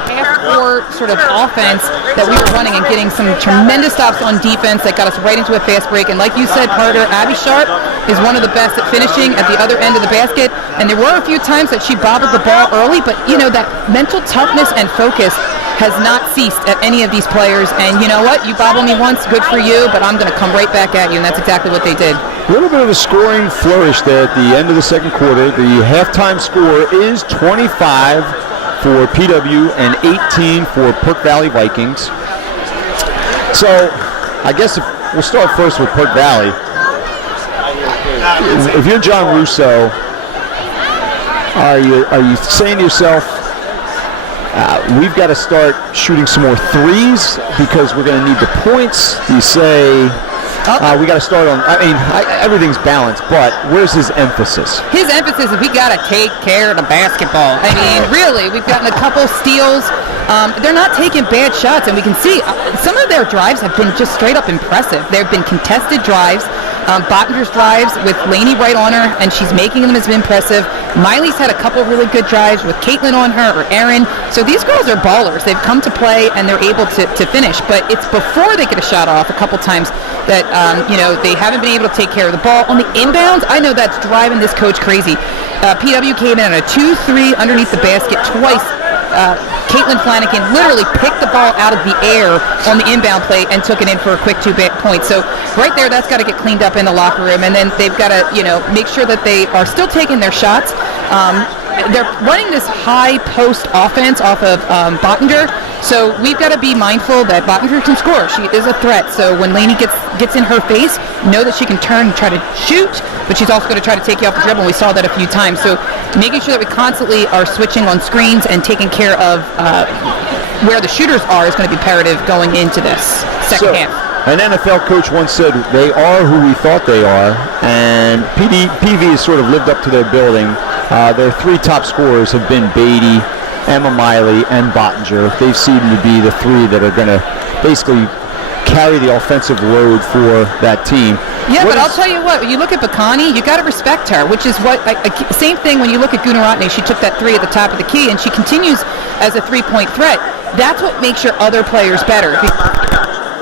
half core sort of offense that we were running and getting some tremendous stops on defense that got us right into a fast break. And like you said, Carter, Abby Sharp is one of the best at finishing at the other end of the basket. And there were a few times that she bobbled the ball early, but, that mental toughness and focus has not ceased at any of these players. And you know what? You bobble me once, good for you, but I'm going to come right back at you, and that's exactly what they did. A little bit of a scoring flourish there at the end of the second quarter. The halftime score is 25 for PW and 18 for Perk Valley Vikings. So I guess we'll start first with Perk Valley. If you're John Russo, are you saying to yourself, we've got to start shooting some more threes because we're going to need the points? Do you say we got to start on, everything's balanced, but where's his emphasis? His emphasis is we got to take care of the basketball. Really, we've gotten a couple steals. They're not taking bad shots, and we can see some of their drives have been just straight up impressive. There have been contested drives. Bottinger's drives with Lainey right on her, and she's making them has been impressive. Miley's had a couple really good drives with Caitlin on her or Erin. So these girls are ballers. They've come to play, and they're able to finish. But it's before they get a shot off a couple times that, they haven't been able to take care of the ball. On the inbounds, I know that's driving this coach crazy. PW came in on a 2-3 underneath the basket twice. Caitlin Flanagan literally picked the ball out of the air on the inbound play and took it in for a quick 2 points. So right there, that's got to get cleaned up in the locker room. And then they've got to, make sure that they are still taking their shots. They're running this high post offense off of Bottinger. So we've got to be mindful that Bottinger can score. She is a threat. So when Lainey gets in her face, know that she can turn and try to shoot, but she's also going to try to take you off the dribble. We saw that a few times. So making sure that we constantly are switching on screens and taking care of where the shooters are is going to be imperative going into this second half. An NFL coach once said, they are who we thought they are, and PV has sort of lived up to their building. Their 3 top scorers have been Beatty, Emma Miley, and Bottinger. They seem to be the 3 that are going to basically carry the offensive load for that team. Yeah, but I'll tell you what, when you look at Bakani, you got to respect her, which is what, same thing when you look at Gunaratne. She took that 3 at the top of the key, and she continues as a 3-point threat. That's what makes your other players better.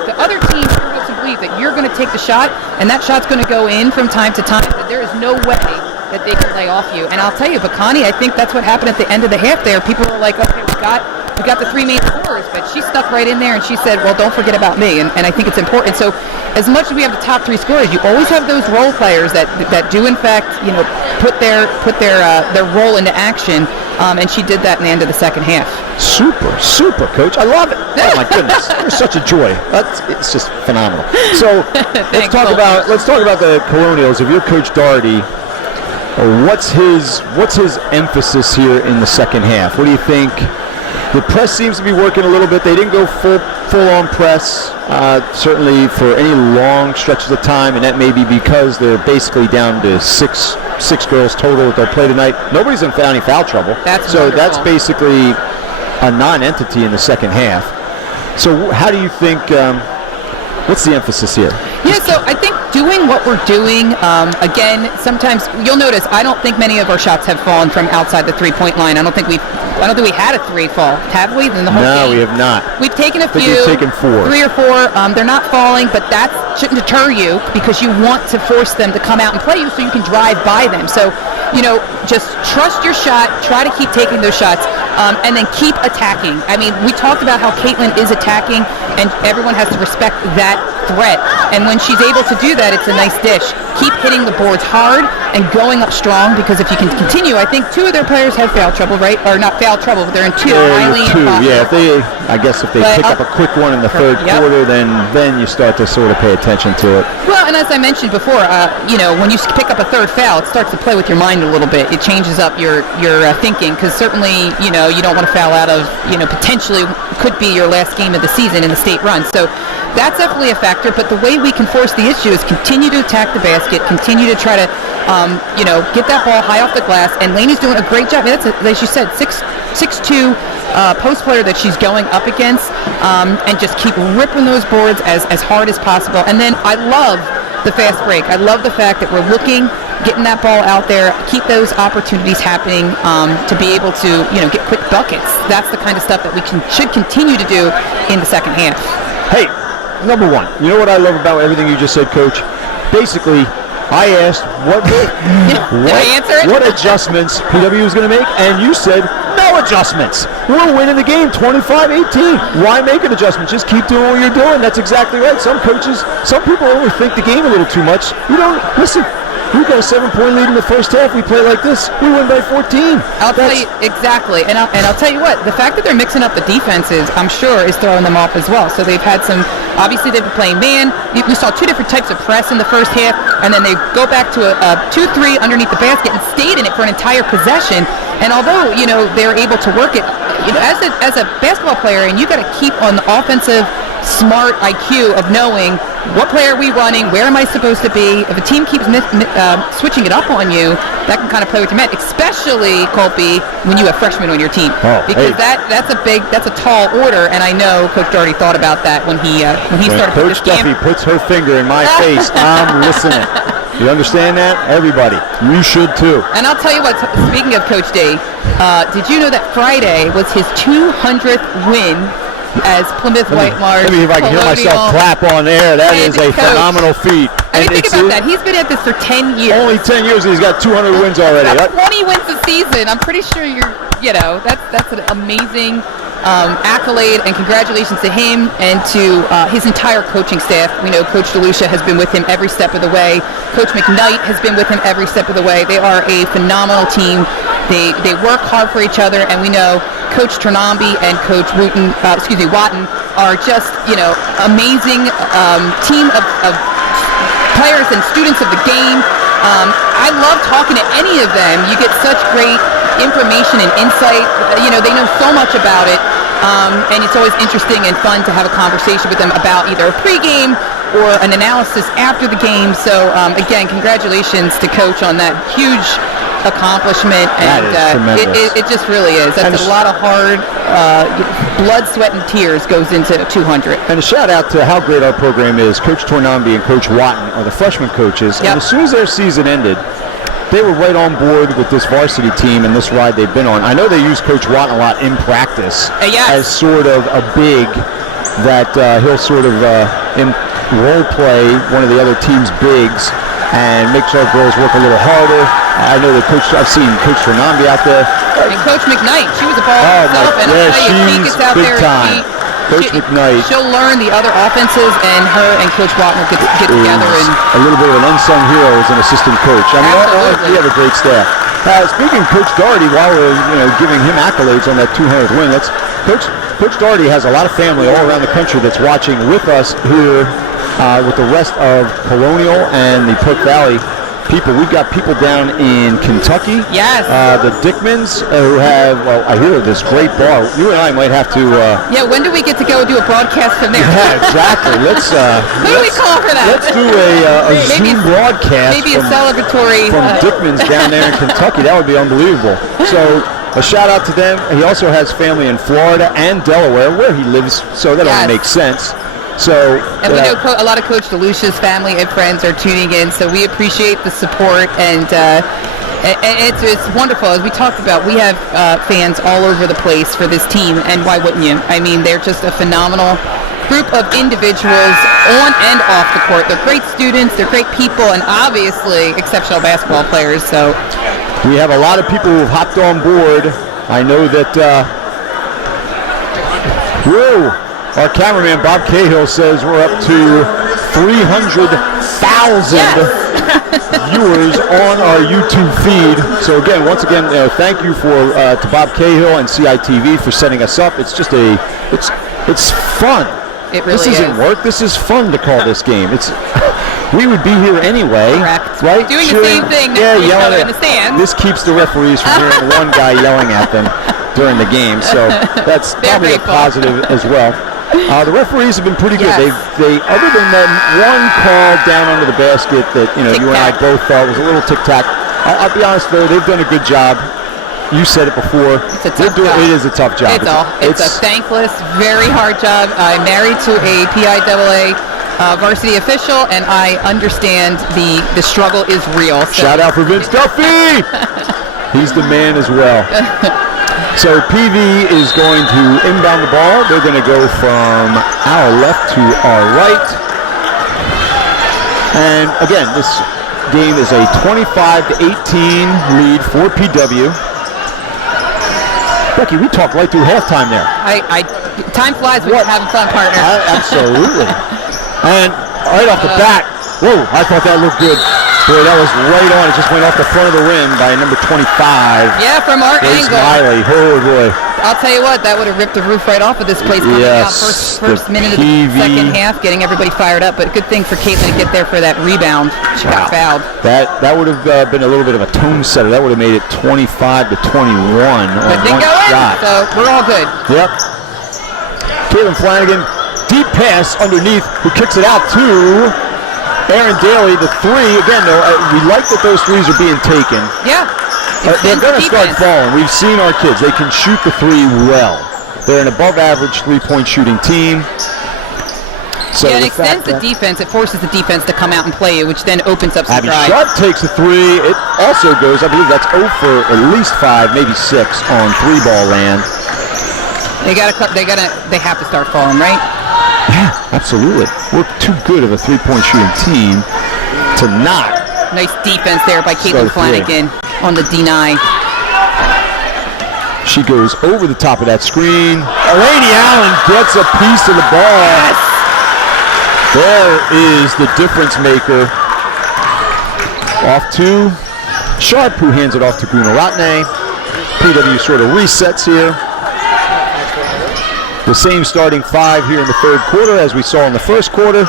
The other team to believe that you're going to take the shot, and that shot's going to go in from time to time, that there is no way that they can lay off you. And I'll tell you, Bakani, I think that's what happened at the end of the half there. People were like, okay, we got the 3 main scorers, but she stuck right in there and she said, well, don't forget about me. And I think it's important. So as much as we have the top 3 scorers, you always have those role players that do in fact, put their role into action. And she did that in the end of the second half. Super, Coach. I love it. Oh my goodness, you're such a joy. It's just phenomenal. So let's talk about the Colonials. If you're Coach Doherty, what's his emphasis here in the second half? What do you think? The press seems to be working a little bit. They didn't go full on press, certainly for any long stretches of time, and that may be because they're basically down to six girls total that they'll play tonight. Nobody's in any foul trouble. That's that's basically a non-entity in the second half. So how do you think? What's the emphasis here? Yeah, so I think doing what we're doing, again, sometimes you'll notice I don't think many of our shots have fallen from outside the 3-point line. I don't think we had a 3 fall, have we? In the whole game? No, we have not. We've taken a few. We've taken 4. 3 or 4. They're not falling, but that shouldn't deter you because you want to force them to come out and play you so you can drive by them. So, just trust your shot, try to keep taking those shots, and then keep attacking. I mean, we talked about how Caitlin is attacking, and everyone has to respect that threat. And when she's able to do that, it's a nice dish. Keep hitting the boards hard and going up strong, because if you can continue, I think 2 of their players have foul trouble, right? Or not foul trouble, but they're in 2. Riley and 2. Yeah, if they pick up a quick one in the third quarter, then you start to sort of pay attention to it. Well, and as I mentioned before, when you pick up a third foul, it starts to play with your mind a little bit. It changes up your thinking, because certainly, you don't want to foul out of, potentially could be your last game of the season in the state run. So that's definitely a factor, but the way we can force the issue is continue to attack the basket, continue to try to, get that ball high off the glass, and Lainey's doing a great job. That's, as you said, 6'2", post player that she's going up against, and just keep ripping those boards as hard as possible. And then I love the fast break. I love the fact that we're looking getting that ball out there, keep those opportunities happening to be able to, get quick buckets. That's the kind of stuff that we should continue to do in the second half. Hey, number one, you know what I love about everything you just said, Coach? Basically, I asked what adjustments PW was going to make, and you said no adjustments. We're winning the game 25-18. Why make an adjustment? Just keep doing what you're doing. That's exactly right. Some people overthink the game a little too much. Listen. We got a 7-point lead in the first half. We play like this, we win by 14. I'll tell you exactly, and I'll tell you what. The fact that they're mixing up the defenses, I'm sure, is throwing them off as well. So they've had some. Obviously, they've been playing man. We saw two different types of press in the first half, and then they go back to a 2-3 underneath the basket and stayed in it for an entire possession. And although they're able to work it, as a basketball player, and you got to keep on the offensive smart IQ of knowing what play are we running, where am I supposed to be. If a team keeps switching it up on you, that can kind of play with your men, especially, Colby, when you have freshmen on your team. Because that's a tall order, and I know Coach Doherty thought about that when he started Coach this game. Duffy puts her finger in my face, I'm listening. You understand that? Everybody. You should too. And I'll tell you what, speaking of Coach D, did you know that Friday was his 200th win as Plymouth Whitemarsh? Let me see if I can hear myself clap on air. That is a phenomenal feat. I mean, think about that. He's been at this for 10 years. Only 10 years and he's got 200 wins already. 20 wins a season. I'm pretty sure that's an amazing accolade, and congratulations to him and to his entire coaching staff. We know Coach DeLucia has been with him every step of the way. Coach McKnight has been with him every step of the way. They are a phenomenal team. They work hard for each other, and we know Coach Ternambi and Coach Watton are just amazing team of players and students of the game. I love talking to any of them. You get such great information and insight. They know so much about it, and it's always interesting and fun to have a conversation with them about either a pregame or an analysis after the game. So again, congratulations to Coach on that huge accomplishment, and it just really is. That's a lot of hard blood, sweat, and tears goes into 200. And a shout out to how great our program is. Coach Tornambi and Coach Watton are the freshman coaches. Yep. And as soon as their season ended, they were right on board with this varsity team and this ride they've been on. I know they use Coach Watton a lot in practice as sort of a big that he'll sort of role play one of the other team's bigs and makes our girls work a little harder. I know that I've seen Coach Ternambi out there. And Coach McKnight, she was a baller herself, and I'll tell you, she gets out there. Coach McKnight. She'll learn the other offenses, and her and Coach Watton will get together. And a little bit of an unsung hero as an assistant coach. I mean, we have a great staff. Speaking of Coach Doherty, while we're giving him accolades on that 200th win, Coach Doherty has a lot of family all around the country that's watching with us here with the rest of Colonial and the Perk Valley people. We've got people down in Kentucky. Yes. The Dickmans who have, I hear this great bar. You and I might have to. When do we get to go do a broadcast from there? Yeah, exactly. Let's. Who do we call for that? Let's do a Zoom broadcast. Maybe a celebratory. From Dickmans down there in Kentucky. That would be unbelievable. So. A shout out to them. He also has family in Florida and Delaware where he lives, so that only makes sense. So, and we know a lot of Coach DeLucia's family and friends are tuning in, so we appreciate the support, and it's wonderful. As we talked about, we have fans all over the place for this team, and why wouldn't you? I mean, they're just a phenomenal group of individuals on and off the court. They're great students, they're great people, and obviously exceptional basketball players. So we have a lot of people who have hopped on board. I know that our cameraman Bob Cahill says we're up to 300,000 viewers on our YouTube feed. So again, once again, thank you to Bob Cahill and CITV for setting us up. It's just it's fun. It really this isn't work. This is fun to call this game. We would be here anyway, correct? Right? Doing the same thing next to each other in the stands. This keeps the referees from hearing one guy yelling at them during the game, so that's probably a positive as well. The referees have been pretty good. Yes. They other than that one call down under the basket that you and I both thought was a little tic-tac. I'll be honest though, they've done a good job. You said it before. It's a tough job. It is a tough job. It's a thankless, very hard job. I'm married to a PIAA varsity official, and I understand the struggle is real. So. Shout out for Vince Duffy. He's the man as well. So PV is going to inbound the ball. They're going to go from our left to our right. And again, this game is a 25-18 lead for PW. Becky, we talked right through halftime there. Time flies when you're having fun, partner. Absolutely. And right off the bat, whoa, I thought that looked good. Boy, that was right on. It just went off the front of the rim by number 25. Yeah, from our Grace angle. Miley. Oh, boy. I'll tell you what, that would have ripped the roof right off of this place coming out first minute of the second half, getting everybody fired up. But good thing for Caitlin to get there for that rebound. She got fouled. That would have been a little bit of a tone setter. That would have made it 25-21. But didn't go in, so we're all good. Yep. Caitlin Flanagan, deep pass underneath, who kicks it out to Aaron Daly. The three, again, though, we like that those threes are being taken. Yeah. They're going to start falling. We've seen our kids. They can shoot the three well. They're an above-average three-point shooting team. So yeah, it extends the defense. It forces the defense to come out and play, which then opens up some Abby drive. Sharp takes a three. It also goes, I believe that's 0 for at least 5, maybe 6 on three-ball land. They have to start falling, right? Yeah, absolutely. We're too good of a three-point shooting team to not. Nice defense there by Caitlin Flanagan on the deny. She goes over the top of that screen. Elaney Allen gets a piece of the ball. Yes! There is the difference maker. Off to Sharp, who hands it off to Gunaratne. PW sort of resets here. The same starting 5 here in the third quarter as we saw in the first quarter.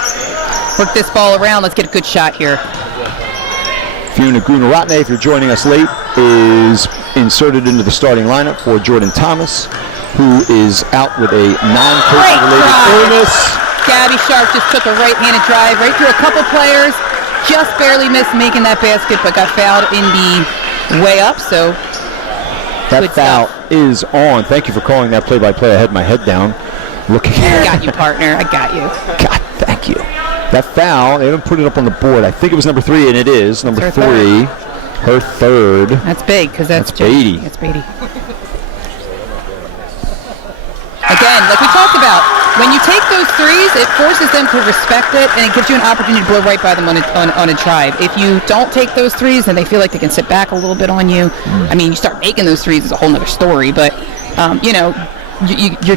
Work this ball around. Let's get a good shot here. Fiona Gunaratne, if you're joining us late, is inserted into the starting lineup for Jordan Thomas, who is out with a non-COVID-related illness. Gabby Sharp just took a right-handed drive right through a couple players, just barely missed making that basket, but got fouled in the way up, so that foul is on. Thank you for calling that play-by-play. I had my head down looking at I got you, partner. I got you. God, thank you. That foul, they haven't put it up on the board. I think it was number 3, and it is. Number 3, her third. That's big, because that's Beatty. That's Beatty. Again, like we talked about, when you take those threes, it forces them to respect it, and it gives you an opportunity to blow right by them on a drive. If you don't take those threes, then they feel like they can sit back a little bit on you. I mean, you start making those threes, it's a whole other story, but, you're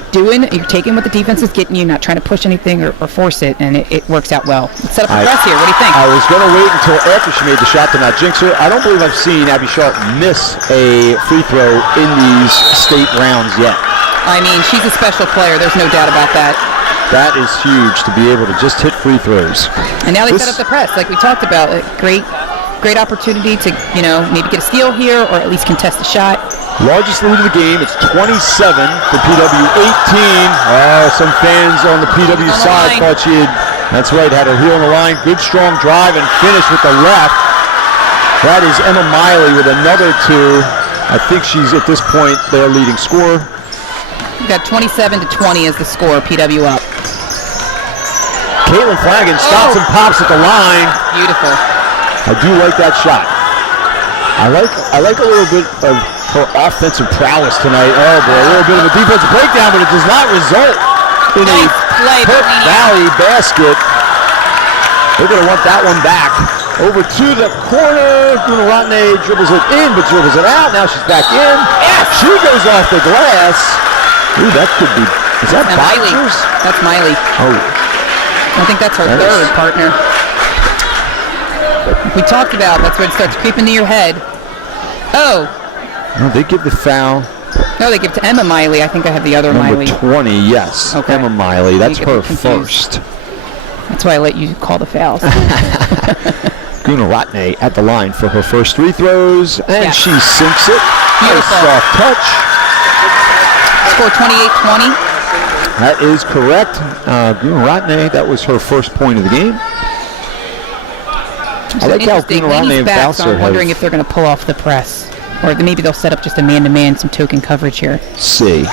taking what the defense is getting you, not trying to push anything or force it, and it works out well. Let's set up the press here. What do you think? I was going to wait until after she made the shot to not jinx her. I don't believe I've seen Abby Sharp miss a free throw in these state rounds yet. I mean, she's a special player. There's no doubt about that. That is huge to be able to just hit free throws. And now they set up the press, like we talked about. A great opportunity to, maybe get a steal here or at least contest a shot. Largest lead of the game. It's 27 for PW, 18. Oh, some fans on the PW side thought she had, that's right, had her heel on the line. Good strong drive and finish with the left. That is Emma Miley with another 2. I think she's at this point their leading scorer. We've got 27-20 as the score. PW up. Caitlin Flanagan stops and pops at the line. Beautiful. I do like that shot. I like a little bit of her offensive prowess tonight. Oh boy, a little bit of a defensive breakdown, but it does not result in a Perk Valley basket. They're going to want that one back. Over to the corner. Gunaratne dribbles it in, but dribbles it out. Now she's back in. Yes! She goes off the glass. Ooh, that could be. Is that Bodgers? That's Miley. Oh. I think that's her third, partner. We talked about that's when it starts creeping to your head. Oh. No, they give the foul. No, they give to Emma Miley. I think I have the other Number Miley. 20, yes. Okay. Emma Miley. That's her first. That's why I let you call the fouls. Gunaratne at the line for her first free throws, and she sinks it. Beautiful. Nice soft touch. Score 28-20. That is correct. Gunaratne, that was her first point of the game. I like how Gunaratne and Bouncer I'm wondering if they're going to pull off the press. Or maybe they'll set up just a man-to-man, some token coverage here. See. We'll see. All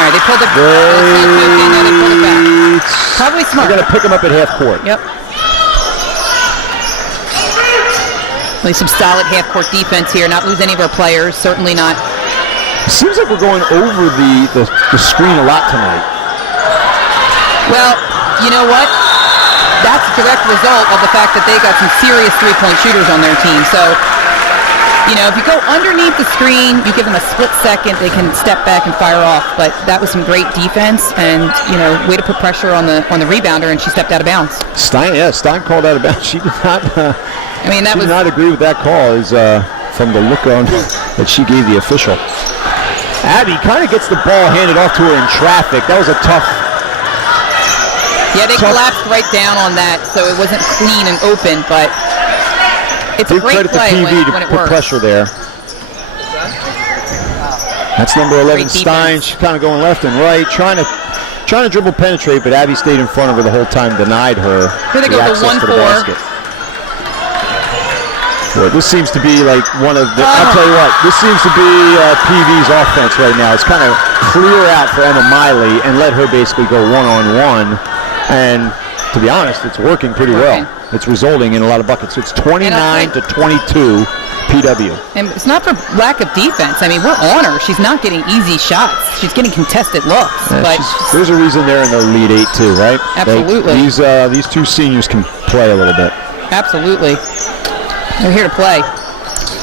right, they pulled it back. Probably smart. They're going to pick him up at half court. Yep. Really some solid half-court defense here. Not lose any of our players. Certainly not. Seems like we're going over the screen a lot tonight. Well, you know what? That's a direct result of the fact that they got some serious three-point shooters on their team. So, you know, if you go underneath the screen, you give them a split second, they can step back and fire off. But that was some great defense, and you know, way to put pressure on the rebounder, and she stepped out of bounds. Stein called out of bounds. She did not. I mean, did not agree with that call. Is from the look on that she gave the official. Abby kind of gets the ball handed off to her in traffic. That was a tough. Yeah, they collapsed right down on that, so it wasn't clean and open, but it's a great play to PV when to it put works. pressure there. That's number 11, Stein. She's kind of going left and right, trying to dribble penetrate, but Abby stayed in front of her the whole time, denied her Here they the go, the access to the 1-4. basket. Boy, this seems to be like one of the. I'll tell you what, this seems to be PV's offense right now. It's kind of clear out for Emma Miley and let her basically go one-on-one. And to be honest, it's working pretty well. It's resulting in a lot of buckets. It's 29 to 22 PW. And it's not for lack of defense. I mean, we're on her. She's not getting easy shots. She's getting contested looks. But there's a reason they're in the lead 8 too, right? Absolutely. These two seniors can play a little bit. Absolutely. They're here to play.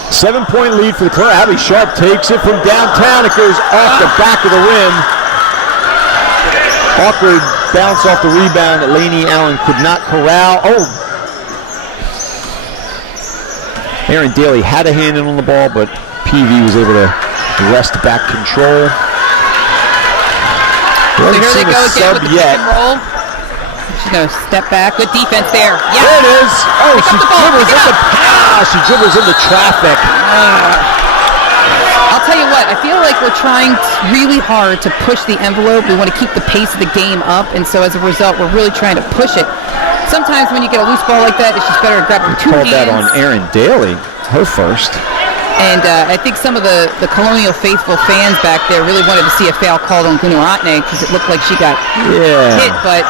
7-point lead for the Club. Abby Sharp takes it from downtown. It goes off the back of the rim. Awkward bounce off the rebound that Lainey Allen could not corral. Oh! Aaron Daly had a hand in on the ball, but PV was able to wrest back control. So here they go again with the pick and roll. She's going to step back. Good defense there. Yeah. There it is. Oh, she dribbles into she dribbles into traffic. I'll tell you what, I feel like we're trying really hard to push the envelope. We want to keep the pace of the game up, and so as a result, we're really trying to push it. Sometimes when you get a loose ball like that, it's just better to grab it with two hands. Called that on Aaron Daly, her first. And I think some of the Colonial faithful fans back there really wanted to see a foul called on Gunaratne because it looked like she got hit, but...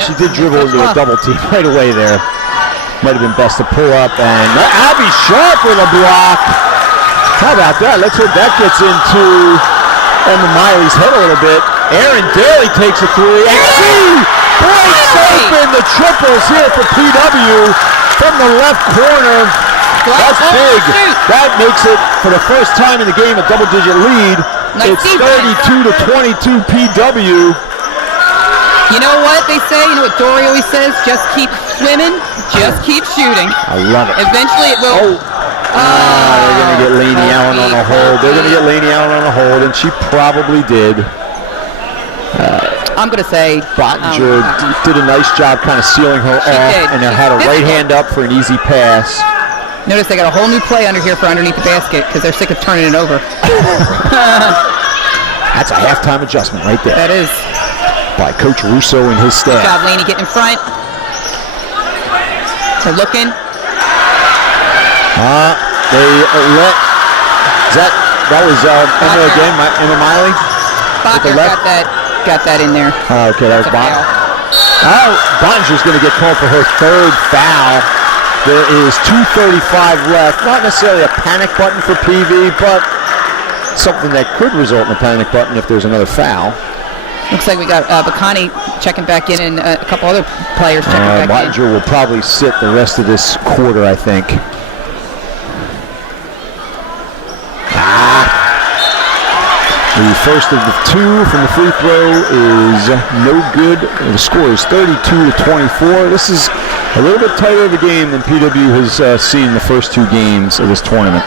she did dribble into a double team right away there. Might have been best to pull up, and Abby Sharp with a block. How about that? Let's hope that gets into Emma Miley's head a little bit. Aaron Daly takes a three, and she breaks open the triples here for PW from the left corner. That's big. That makes it, for the first time in the game, a double-digit lead. It's 32 to 22 PW. You know what they say? You know what Dory always says? Just keep swimming, just keep shooting. I love it. Eventually it will. They're going to get Lainey Allen on a hold. They're going to get Lainey Allen on a hold, and she probably did. I'm going to say Bottinger did a nice job kind of sealing her off, and they had a right hand up for an easy pass. Notice they got a whole new play under here for underneath the basket because they're sick of turning it over. That's a halftime adjustment right there. That is. By Coach Russo and his staff. Good job, Lainey, get in front. They're looking. They let. That was Emma again, Emma Miley. Bottinger got that in there. Okay, that was Bottinger. Bottinger's going to get called for her third foul. There is 2:35 left. Not necessarily a panic button for PV, but something that could result in a panic button if there's another foul. Looks like we got Bacani checking back in and a couple other players checking back in. Bottinger will probably sit the rest of this quarter, I think. The first of the two from the free throw is no good. The score is 32 to 24. This is a little bit tighter of a game than PW has seen the first two games of this tournament.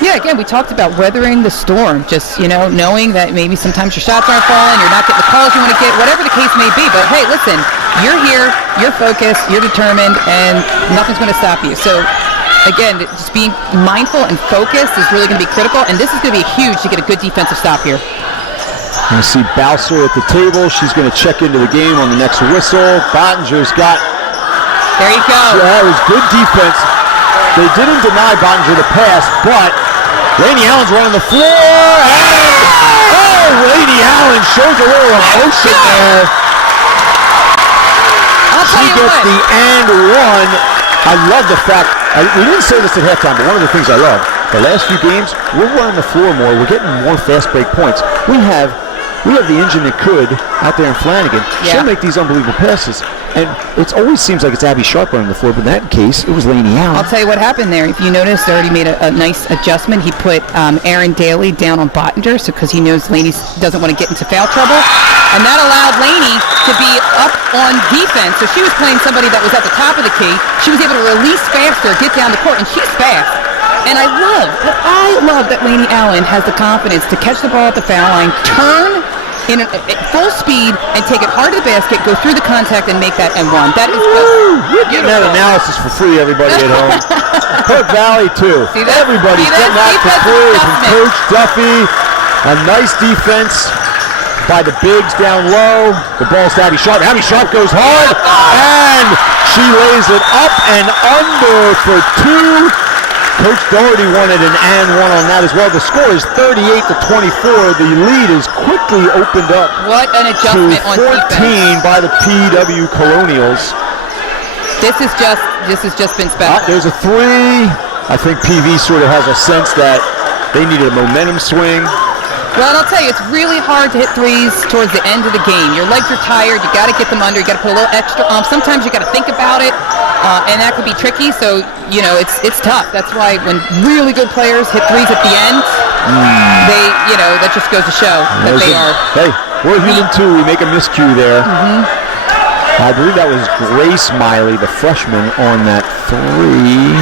Yeah, again, we talked about weathering the storm, just, knowing that maybe sometimes your shots aren't falling, you're not getting the calls you want to get, whatever the case may be. But, hey, listen, you're here, you're focused, you're determined, and nothing's going to stop you. So, again, just being mindful and focused is really going to be critical, and this is going to be huge to get a good defensive stop here. You see Bowser at the table. She's going to check into the game on the next whistle. Bottinger's got... There you go. That was good defense. They didn't deny Bottinger the pass, but... Lainey Allen's running the floor, and Lainey Allen shows a little emotion there. She gets the and one. I love the fact, we didn't say this at halftime, but one of the things I love, the last few games, we're running the floor more. We're getting more fast break points. We have the engine that could out there in Flanagan. Yeah. She'll make these unbelievable passes. And it always seems like it's Abby Sharp running the floor, but in that case, it was Lainey Allen. I'll tell you what happened there. If you notice, they already made a nice adjustment. He put Aaron Daly down on Bottinger because he knows Lainey doesn't want to get into foul trouble. And that allowed Lainey to be up on defense. So she was playing somebody that was at the top of the key. She was able to release faster, get down the court, and she's fast. And I love that Lainey Allen has the confidence to catch the ball at the foul line, turn in full speed, and take it hard to the basket, go through the contact, and make that M1. That is just You're getting that analysis for free, everybody at home. Perk Valley, too. Everybody's getting that for free from Coach Duffy. A nice defense by the bigs down low. The ball's to Abby Sharp. Abby Sharp goes hard, and she lays it up and under for two. Coach Doherty wanted an and one on that as well. The score is 38-24. The lead is quickly opened up. What an adjustment to 14 on defense by the PW Colonials. This has just been special. There's a three. I think PV sort of has a sense that they needed a momentum swing. Well, I'll tell you, it's really hard to hit threes towards the end of the game. Your legs are tired. You got to get them under. You got to put a little extra sometimes you got to think about it, and that could be tricky. So it's tough. That's why when really good players hit threes at the end, that just goes to show that they are. Hey, we're human too. We make a miscue there. I believe that was Grace Miley, the freshman, on that three.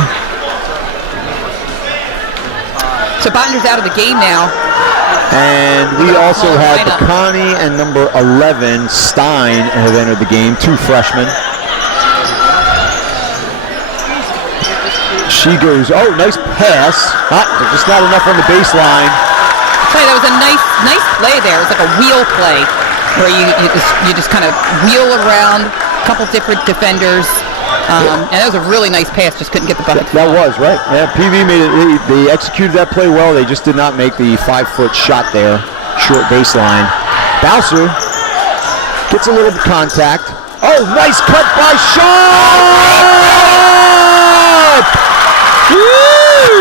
So Bottinger's out of the game now. And we also have Connie and number 11, Stein, have entered the game, two freshmen. She goes, nice pass. Just not enough on the baseline. I'll tell you, that was a nice play there. It was like a wheel play where you just kind of wheel around a couple different defenders. And that was a really nice pass, just couldn't get the bucket. That was, right. Yeah, PV made it. They executed that play well. They just did not make the 5-foot shot there. Short baseline. Bowser gets a little contact. Oh, nice cut by Sharp!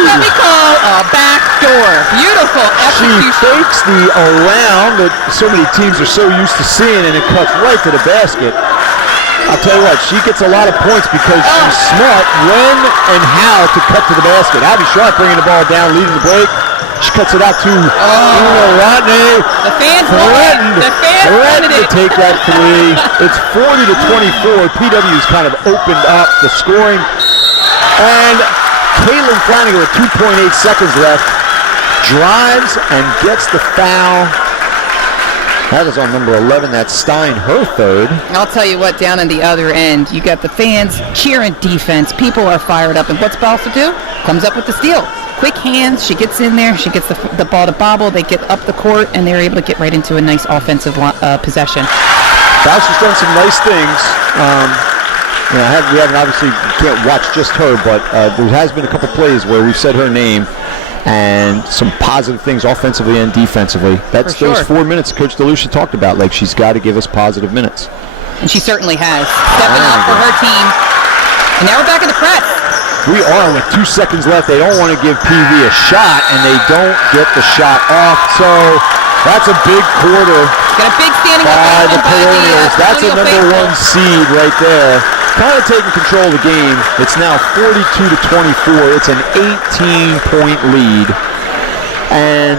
Let me call a backdoor. Beautiful execution. She fakes the around that so many teams are so used to seeing, and it cuts right to the basket. I'll tell you what, she gets a lot of points because she's smart when and how to cut to the basket. Abby Sharp bringing the ball down, leading the break. She cuts it out to Rodney. The fans threatened to take that three. It's 40-24. PW's kind of opened up the scoring. And Caitlin Flanagan with 2.8 seconds left drives and gets the foul. That is on number 11. That's Stein, her third. I'll tell you what, down on the other end, you got the fans cheering defense. People are fired up. And what's Balsa do? Comes up with the steal. Quick hands. She gets in there. She gets the ball to Bobble. They get up the court, and they're able to get right into a nice offensive possession. Balsa's done some nice things. We haven't obviously can't watch just her, but there has been a couple plays where we've said her name. And some positive things offensively and defensively. That's those 4 minutes Coach DeLucia talked about. Like, she's got to give us positive minutes. And she certainly has. Stepping up for her team. And now we're back in the press. We are with 2 seconds left. They don't want to give PV a shot, and they don't get the shot off. So that's a big quarter Got a big standing by the ovation Colonials. That's a Colonial number faithful. 1 seed right there. Kind of taking control of the game. It's now 42-24. It's an 18-point lead. And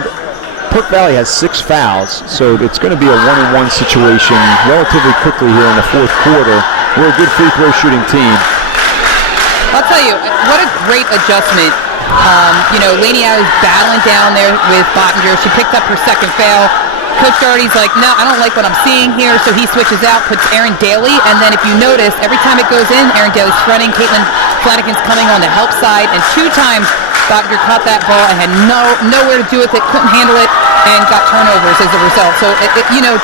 Perk Valley has 6 fouls, so it's going to be a 1-on-1 situation relatively quickly here in the fourth quarter. We're a good free throw shooting team. I'll tell you, what a great adjustment. Lainey is battling down there with Bottinger. She picked up her second foul. Coach Doherty's like, no, I don't like what I'm seeing here, so he switches out, puts Aaron Daly, and then if you notice, every time it goes in, Aaron Daly's fronting, Caitlin Flanagan's coming on the help side, and 2 times Bottinger caught that ball and had nowhere to do with it, couldn't handle it, and got turnovers as a result. So,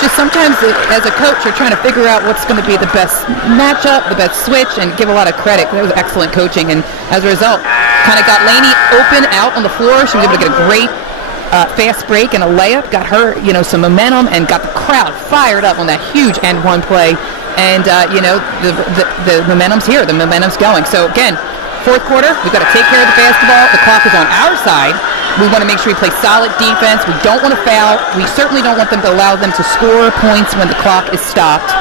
just sometimes as a coach, you're trying to figure out what's going to be the best matchup, the best switch, and give a lot of credit. That was excellent coaching, and as a result, kind of got Lainey open out on the floor. She was able to get a great fast break and a layup, got her, some momentum and got the crowd fired up on that huge end one play. And, the momentum's here. The momentum's going. So, again, fourth quarter, we've got to take care of the basketball. The clock is on our side. We want to make sure we play solid defense. We don't want to foul. We certainly don't want them to allow them to score points when the clock is stopped.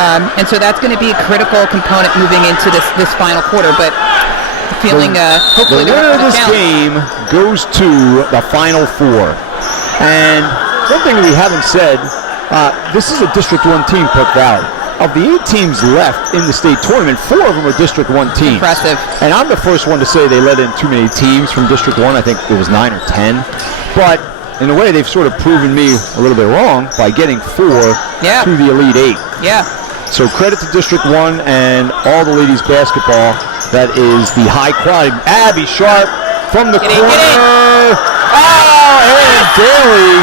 And so that's going to be a critical component moving into this final quarter. But feeling hopefully the winner of this game goes to the Final Four. And one thing we haven't said, this is a District 1 team, Perk Valley. Of the 8 teams left in the state tournament, 4 of them are District 1 teams. Impressive. And I'm the first one to say they let in too many teams from District 1. I think it was 9 or 10. But in a way, they've sort of proven me a little bit wrong by getting 4 to the Elite 8. Yeah. So credit to District 1 and all the ladies basketball. That is the high quality. Abby Sharp from the corner. Oh, Aaron Daly.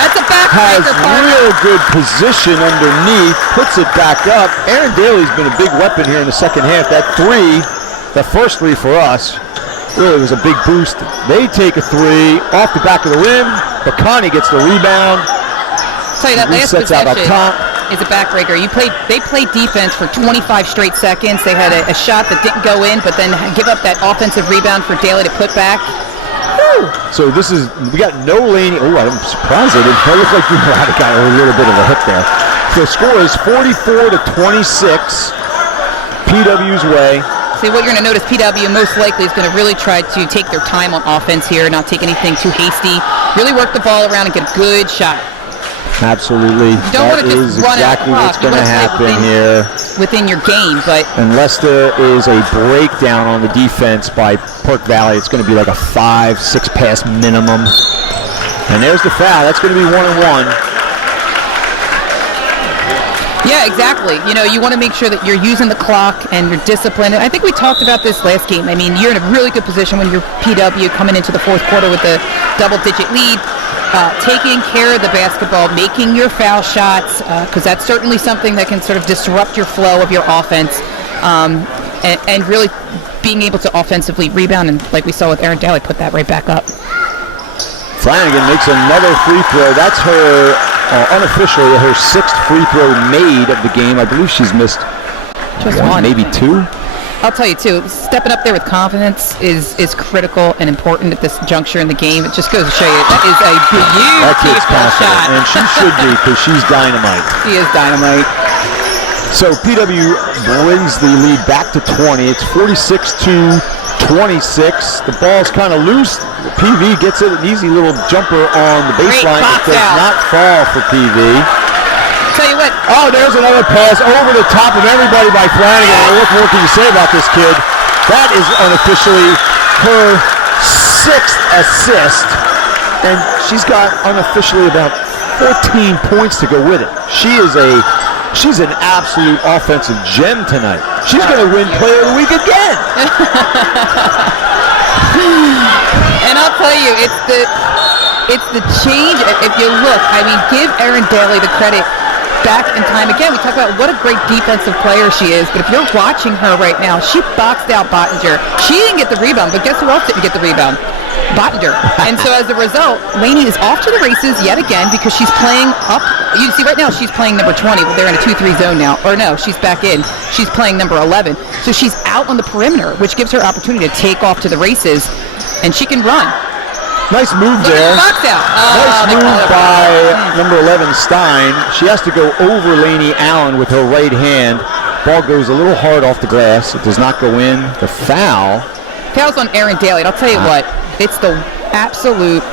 That's a Has backbreaker, real good position underneath, puts it back up. Aaron Daly's been a big weapon here in the second half. That three, the first three for us, really was a big boost. They take a three off the back of the rim. Bakani gets the rebound. I'll tell you that last Resets out up possession top. is a backbreaker. They played defense for 25 straight seconds. They had a shot that didn't go in, but then give up that offensive rebound for Daly to put back. So we got no Laney. Oh, I'm surprised they didn't. It looked like Dubrada got a little bit of a hit there. The score is 44-26. PW's way. See, what you're going to notice, PW most likely is going to really try to take their time on offense here, not take anything too hasty. Really work the ball around and get a good shot. Absolutely. You don't want to just run out exactly what's going to happen here. Within your game, but unless there is a breakdown on the defense by Perk Valley, it's going to be like a 5-6 pass minimum. And there's the foul. That's going to be 1-1. Yeah, exactly. You want to make sure that you're using the clock and you're disciplined. I think we talked about this last game. I mean, you're in a really good position when you're PW coming into the fourth quarter with a double-digit lead. Taking care of the basketball, making your foul shots, because that's certainly something that can sort of disrupt your flow of your offense, and really being able to offensively rebound, and like we saw with Aaron Daly, put that right back up. Flanagan makes another free throw. That's her, unofficially, her 6th free throw made of the game. I believe she's missed just one, maybe 2. I'll tell you, too, stepping up there with confidence is critical and important at this juncture in the game. It just goes to show you that is a beautiful shot. And she should be, because she's dynamite. She is dynamite. So PW brings the lead back to 20. It's 46-26. The ball's kind of loose. PV gets it, an easy little jumper on the baseline. It does not fall for PV. Tell you what. Oh, there's another pass over the top of everybody by Flanagan. What more can you say about this kid? That is unofficially her 6th assist, and she's got unofficially about 14 points to go with it. She's an absolute offensive gem tonight. She's going to win Player of the Week again. And I'll tell you, it's the change. If you look, I mean, give Aaron Daly the credit. Back in time again, we talk about what a great defensive player she is, but if you're watching her right now, she boxed out Bottinger. She didn't get the rebound, but guess who else didn't get the rebound? Bottinger. And so as a result, Laney is off to the races yet again because she's playing up. You see right now she's playing number 20. Well, they're in a 2-3 zone now. Or no, she's back in. She's playing number 11. So she's out on the perimeter, which gives her opportunity to take off to the races, and she can run. Nice move there. Box out. Nice move by number 11, Stein. She has to go over Laney Allen with her right hand. Ball goes a little hard off the glass. It does not go in. The foul. Foul's on Aaron Daly. And I'll tell you what, it's the absolute,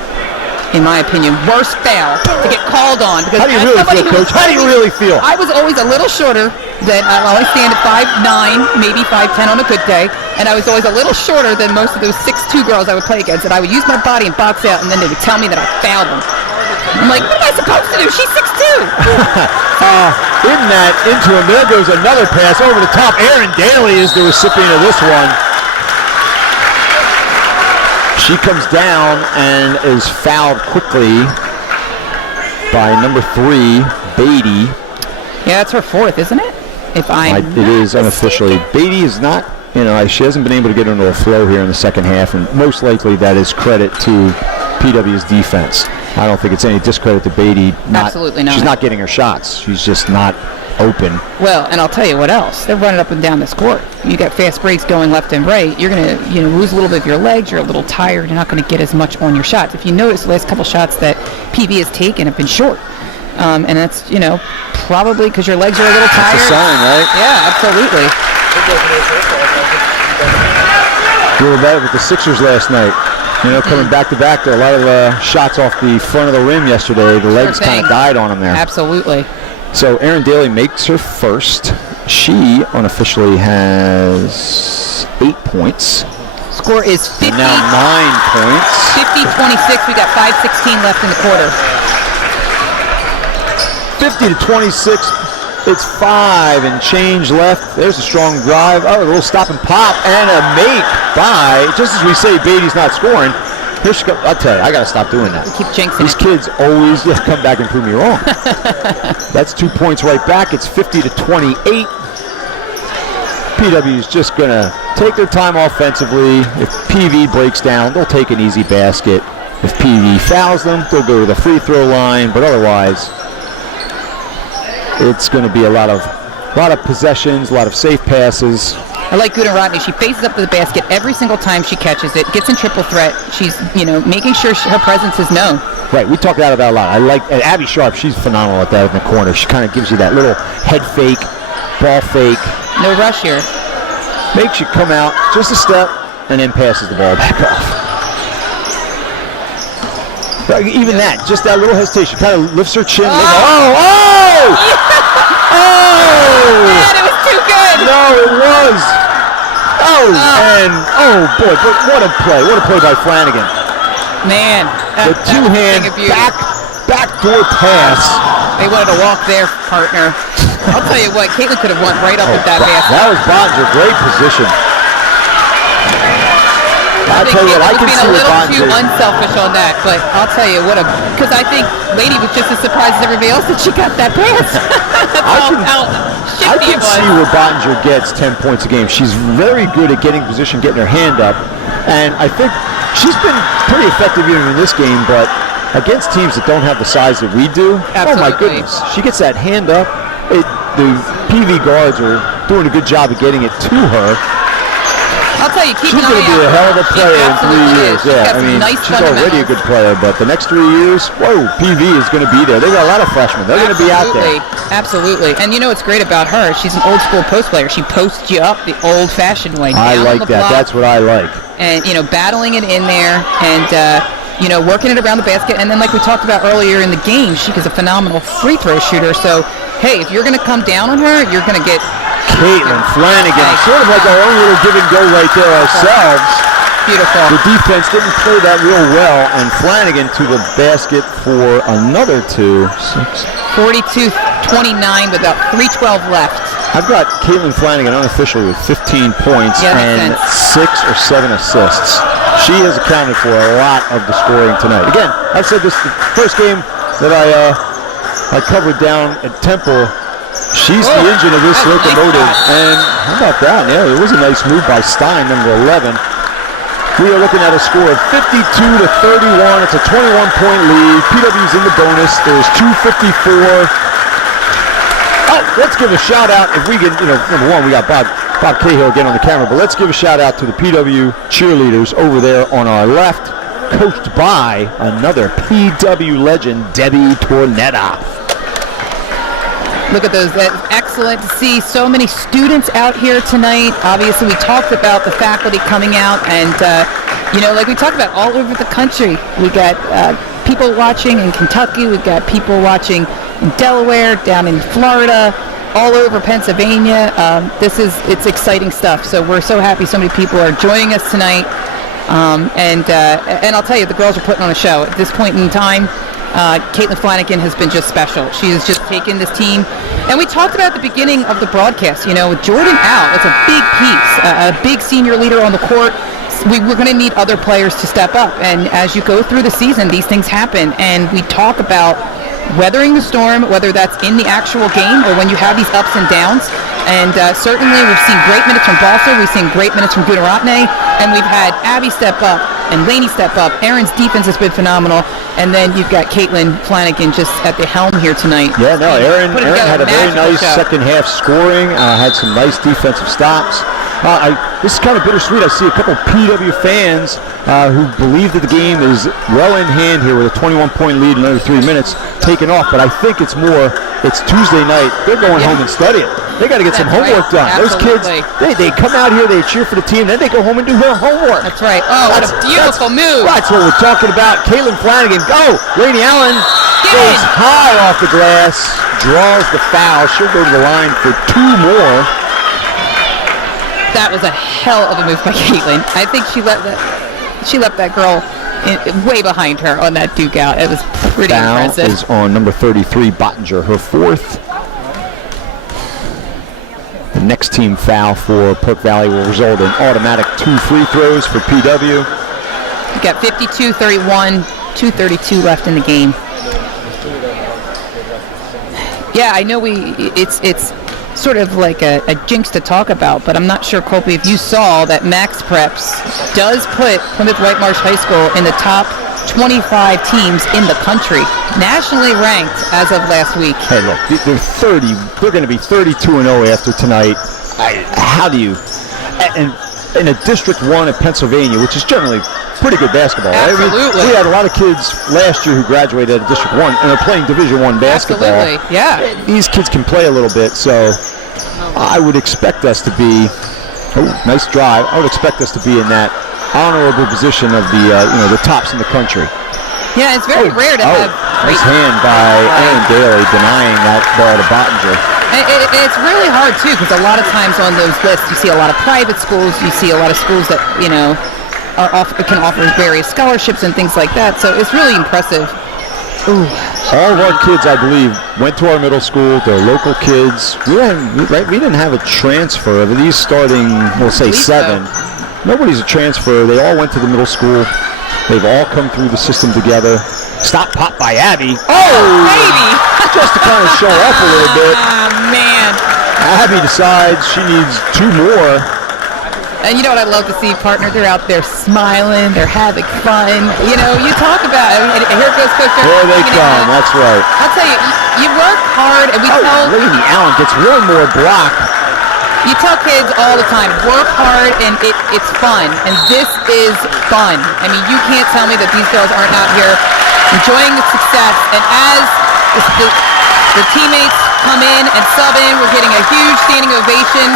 in my opinion, worst foul to get called on. Because how do you really feel, Coach? How do you really feel? I was always a little shorter than, I always stand at 5'9", maybe 5'10" on a good day. And I was always a little shorter than most of those 6'2" girls I would play against. And I would use my body and box out, and then they would tell me that I fouled them. I'm like, what am I supposed to do? She's 6'2". In that interim, there goes another pass over the top. Aaron Daly is the recipient of this one. She comes down and is fouled quickly by number 3, Beatty. Yeah, it's her 4th, isn't it? It is unofficially. Beatty is not, she hasn't been able to get into a flow here in the second half, and most likely that is credit to PW's defense. I don't think it's any discredit to Beatty. Absolutely not. She's not getting her shots. She's just not open. Well, and I'll tell you what else. They're running up and down this court. You got fast breaks going left and right. You're going to lose a little bit of your legs. You're a little tired. You're not going to get as much on your shots. If you notice, the last couple shots that PV has taken have been short. And that's, probably because your legs are a little tired. That's a sign, right? Yeah, absolutely. We were better with the Sixers last night. Coming back-to-back, there are a lot of shots off the front of the rim yesterday. The legs kind of died on them there. Absolutely. So Erin Daly makes her first. She unofficially has 8 points. Score is 50. And now 9 points. 50-26. We got 5:16 left in the quarter. 50-26. It's 5 and change left. There's a strong drive. Oh, a little stop and pop and a make by. Just as we say, Beatty's not scoring. Here she comes. I'll tell you, I got to stop doing that. Keep jinxing These it. kids always come back and prove me wrong. That's 2 points right back. It's 50-28. PW is just going to take their time offensively. If PV breaks down, they'll take an easy basket. If PV fouls them, they'll go to the free throw line. But otherwise, it's going to be a lot of possessions, a lot of safe passes. I like Gudarotny. She faces up to the basket every single time she catches it, gets in triple threat. She's, making sure her presence is known. Right, we talk about that a lot. I like Abby Sharp. She's phenomenal at that in the corner. She kind of gives you that little head fake, ball fake. No rush here. Makes you come out just a step and then passes the ball back off. But even that, just that little hesitation, kind of lifts her chin. Oh! Man, it was too good. No, it was. And boy, but what a play by Flanagan. Man, The two-hand backdoor pass. They wanted to walk their partner. I'll tell you what, Caitlin could have went right up with that basket. That was Bonner, great position. I tell you what, I can being see a what little Bonner too unselfish on that, but I'll tell you what, because I think Lady was just as surprised as everybody else that she got that pass. I can see where Bonner gets 10 points a game. She's very good at getting position, getting her hand up, and I think she's been pretty effective even in this game, but against teams that don't have the size that we do, absolutely. Oh my goodness, she gets that hand up. The PV guards are doing a good job of getting it to her. I'll tell you, keep she's going to be a hell of a player in 3 years. Yeah, I mean, she's already a good player, but the next 3 years, PV is going to be there. They got a lot of freshmen. They're going to be out there. Absolutely. And what's great about her? She's an old school post player. She posts you up the old-fashioned way. I like that. That's what I like. And battling it in there and working it around the basket. And then, like we talked about earlier in the game, she is a phenomenal free throw shooter. So, hey, if you're going to come down on her, you're going to get Caitlin Flanagan, sort of like our own little give and go right there ourselves. Beautiful. The defense didn't play that real well, and Flanagan to the basket for another 2. 42-29 with about 3:12 left. I've got Caitlin Flanagan unofficially with 15 points and 6 or 7 assists. She has accounted for a lot of the scoring tonight. Again, I said this the first game that I covered down at Temple. She's the engine of this locomotive. And how about that? Yeah, it was a nice move by Stein, number 11. We are looking at a score of 52-31. It's a 21-point lead. PW's in the bonus. There's 2:54. Oh, let's give a shout out. If we can, number one, we got Bob Cahill again on the camera, but let's give a shout out to the PW cheerleaders over there on our left, coached by another PW legend, Debbie Tornetta. Look at those. That's excellent to see so many students out here tonight. Obviously, we talked about the faculty coming out, and, like we talked about all over the country. We got people watching in Kentucky. We've got people watching in Delaware, down in Florida, all over Pennsylvania. It's exciting stuff. So we're so happy so many people are joining us tonight. And I'll tell you, the girls are putting on a show. At this point in time, Caitlin Flanagan has been just special. She has just taken this team. And we talked about at the beginning of the broadcast, with Jordan out, it's a big piece, a big senior leader on the court. We're going to need other players to step up. And as you go through the season, these things happen. And we talk about weathering the storm, whether that's in the actual game or when you have these ups and downs. And certainly we've seen great minutes from Balser. We've seen great minutes from Gudarotny. And we've had Abby step up. and Laney step up. Aaron's defense has been phenomenal. And then you've got Caitlin Flanagan just at the helm here tonight. Yeah, no, Aaron had a very nice second half scoring, had some nice defensive stops. This is kind of bittersweet. I see a couple PW fans who believe that the game is well in hand here with a 21-point lead in under 3 minutes taking off, but I think it's Tuesday night. They're going home and studying. They got to get some homework done. Absolutely. Those kids, they come out here, they cheer for the team, then they go home and do their homework. That's right. Oh, what a beautiful move. That's what we're talking about. Caitlin Flanagan, go! Laney Allen goes high off the glass, draws the foul. She'll go to the line for 2 more. That was a hell of a move by Caitlin. I think she left that girl way behind her on that Duke out. It was pretty impressive. Foul is on number 33, Bottinger, her 4th. The next team foul for Perk Valley will result in automatic 2 free throws for PW. You got 52-31, 2:32 left in the game. Yeah, I know it's sort of like a jinx to talk about, but I'm not sure, Colby, if you saw that Max Preps does put Plymouth Whitemarsh High School in the top 25 teams in the country, nationally ranked as of last week. Hey, look, they're going to be 32-0 after tonight. How do you, and in a District 1 of Pennsylvania, which is generally pretty good basketball. Absolutely. Right? We had a lot of kids last year who graduated out of District 1 and are playing Division 1 basketball. Absolutely, yeah. These kids can play a little bit, so I would expect us to be, nice drive, I would expect us to be in that honorable position of the tops in the country. Yeah, it's very rare to have. Nice hand by Aaron Daly denying that ball to Bottinger. It's really hard too, because a lot of times on those lists you see a lot of private schools, you see a lot of schools that can offer various scholarships and things like that. So it's really impressive. Ooh. All of our kids, I believe, went to our middle school. They're local kids. We didn't have a transfer. Of these starting, we'll say 7. So. Nobody's a transfer. They all went to the middle school. They've all come through the system together. Stop pop by Abby. Oh, baby! Just to kind of show off a little bit. Ah, man. Abby decides she needs 2 more. And you know what I love to see, partner? They're out there smiling. They're having fun. You talk about it. Here goes Coach. Here they come. That's right. I'll tell you, you work hard, and we tell. Laney Allen gets 1 more block. You tell kids all the time, work hard and it's fun. And this is fun. I mean, you can't tell me that these girls aren't out here enjoying the success. And as the teammates come in and sub in, we're getting a huge standing ovation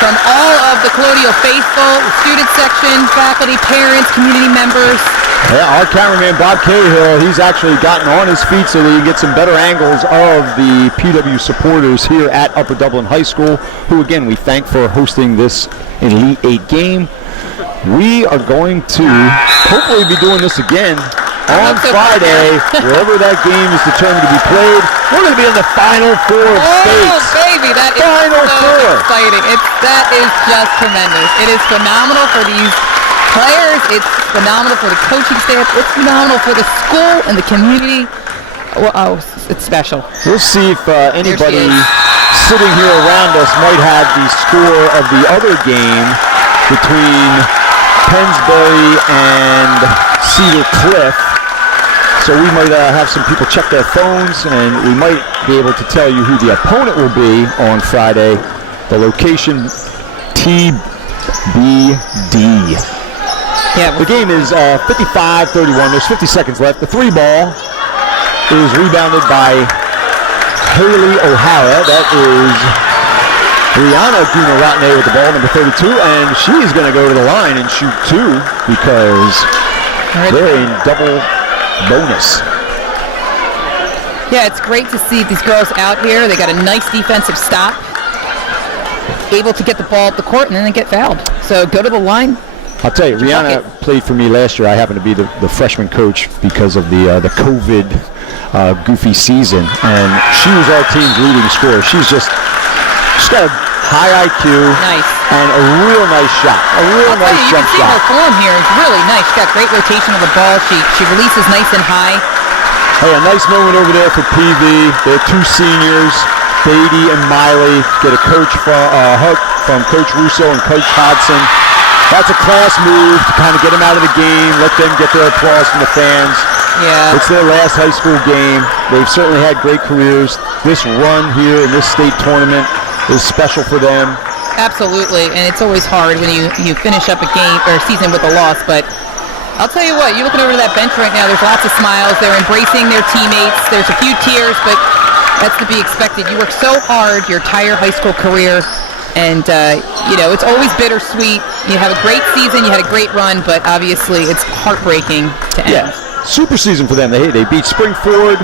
from all of the Colonial faithful, the student section, faculty, parents, community members. Yeah, our cameraman, Bob Cahill, he's actually gotten on his feet so that he can get some better angles of the PW supporters here at Upper Dublin High School, who, again, we thank for hosting this Elite 8 game. We are going to hopefully be doing this again on Friday, wherever that game is determined to be played. We're going to be in the Final 4 of states. Oh, baby, that is so exciting. That is just tremendous. It is phenomenal for these players. It's phenomenal for the coaching staff. It's phenomenal for the school and the community. Oh, it's special. We'll see if anybody sitting here around us might have the score of the other game between Pennsbury and Cedar Cliff. So we might have some people check their phones, and we might be able to tell you who the opponent will be on Friday. The location, TBD. Yeah, the game is 55-31. There's 50 seconds left. The 3 ball is rebounded by Haley O'Hara. That is Brianna Gunaratne with the ball, number 32, and she's going to go to the line and shoot 2 because they're in double bonus. Yeah, it's great to see these girls out here. They got a nice defensive stop, able to get the ball up the court, and then they get fouled. So go to the line. I'll tell you, Rihanna played for me last year. I happened to be the freshman coach because of the COVID goofy season, and she was our team's leading scorer. She's got a high IQ, nice, and a real nice shot, jump shot. You can see her form here is really nice. She's got great rotation of the ball. She releases nice and high. Hey, a nice moment over there for PV. They're 2 seniors, Beatty and Miley. Get a coach from Coach Russo and Coach Hodson. That's a class move to kind of get them out of the game, let them get their applause from the fans. Yeah. It's their last high school game. They've certainly had great careers. This run here in this state tournament is special for them. Absolutely, and it's always hard when you finish up a game or a season with a loss, but I'll tell you what, you're looking over to that bench right now, there's lots of smiles, they're embracing their teammates, there's a few tears, but that's to be expected. You work so hard your entire high school career, and it's always bittersweet. You have a great season, you had a great run, but obviously it's heartbreaking to end. Yeah, super season for them. They beat Springford,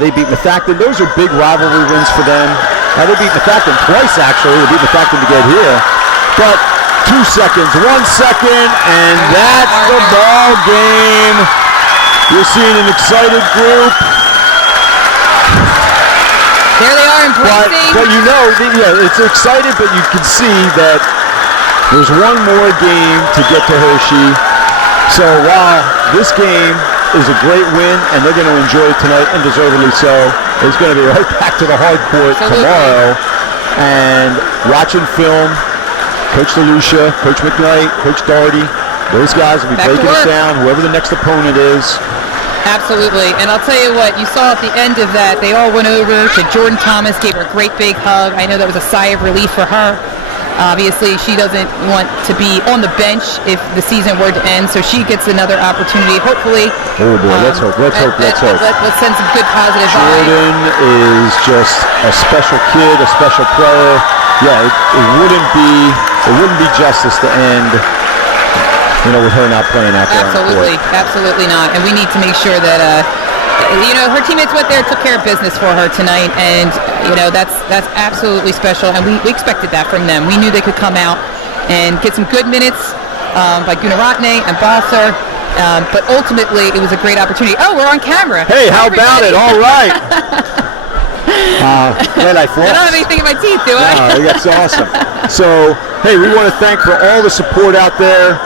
they beat Methacton. Those are big rivalry wins for them. They beat Methacton twice, actually. They beat Methacton to get here. But 2 seconds, 1 second, and that's the ball game. You're seeing an excited group. There they are embracing. But it's excited, but you can see that there's one more game to get to Hershey. So while this game is a great win, and they're going to enjoy it tonight, and deservedly so, it's going to be right back to the hard court tomorrow. And watching film, Coach DeLucia, Coach McKnight, Coach Doherty, those guys will be breaking it down, whoever the next opponent is. Absolutely, and I'll tell you what, you saw at the end of that, they all went over to Jordan Thomas, gave her a great big hug. I know that was a sigh of relief for her. Obviously, she doesn't want to be on the bench if the season were to end, so she gets another opportunity, hopefully. Oh boy, let's hope. Let's send some good positive vibes. Jordan is just a special kid, a special player. Yeah, it wouldn't be justice to end, with her not playing out there. Absolutely not. And we need to make sure that her teammates went there, took care of business for her tonight, and that's absolutely special. And we expected that from them. We knew they could come out and get some good minutes by Gunaratne and Bosser. But ultimately, it was a great opportunity. Oh, we're on camera. Hey, how about it? All right. Glad I flossed. I don't have anything in my teeth, do I? No, that's awesome. So, hey, we want to thank for all the support out there.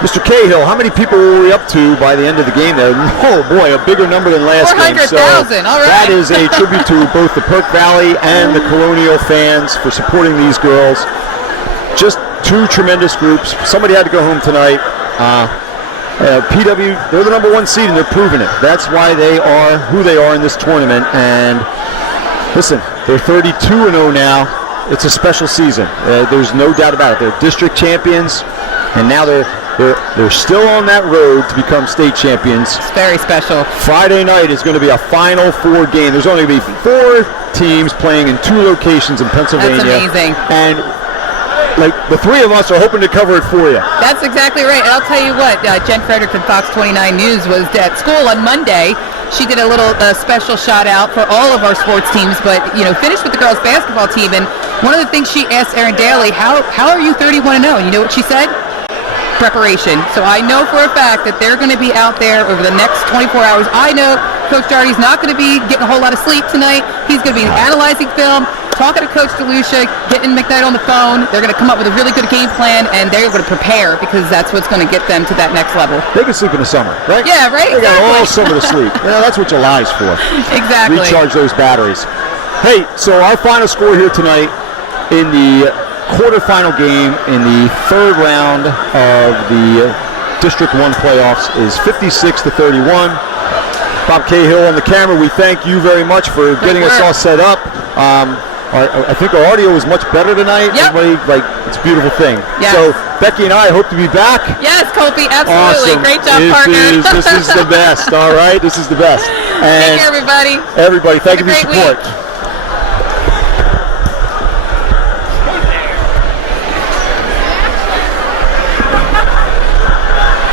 Mr. Cahill, how many people were we up to by the end of the game there? Oh boy, a bigger number than last game. 400,000, all right. That is a tribute to both the Perk Valley and the Colonial fans for supporting these girls. Just two tremendous groups. Somebody had to go home tonight. PW, they're the number 1 seed and they're proving it. That's why they are who they are in this tournament. And listen, they're 32-0 now. It's a special season. There's no doubt about it. They're district champions, and now they're still on that road to become state champions. It's very special. Friday night is going to be a Final Four game. There's only going to be 4 teams playing in 2 locations in Pennsylvania. That's amazing. And the 3 of us are hoping to cover it for you. That's exactly right. And I'll tell you what, Jen Frederick from Fox 29 News was at school on Monday. She did a little special shout out for all of our sports teams, but finished with the girls basketball team. And one of the things she asked Erin Daly, how are you 31-0? You know what she said? Preparation. So I know for a fact that they're going to be out there over the next 24 hours. I know Coach Doherty's not going to be getting a whole lot of sleep tonight. He's going to be analyzing film, talking to Coach DeLucia, getting McKnight on the phone. They're going to come up with a really good game plan, and they're going to prepare because that's what's going to get them to that next level. They can sleep in the summer, right? Yeah, right? They got all summer to sleep. That's what July's for. Exactly. Recharge those batteries. Hey, so our final score here tonight in the quarterfinal game in the 3rd round of the District 1 playoffs is 56-31. Bob Cahill on the camera, we thank you very much for getting us all set up. I think our audio is much better tonight. Yep. Everybody, it's a beautiful thing. Yes. So Becky and I hope to be back. Yes, Kofi, absolutely. Awesome. Great job, partner. This is the best, all right? This is the best. And thank you, everybody. Everybody, thank you for your Have a great support. week.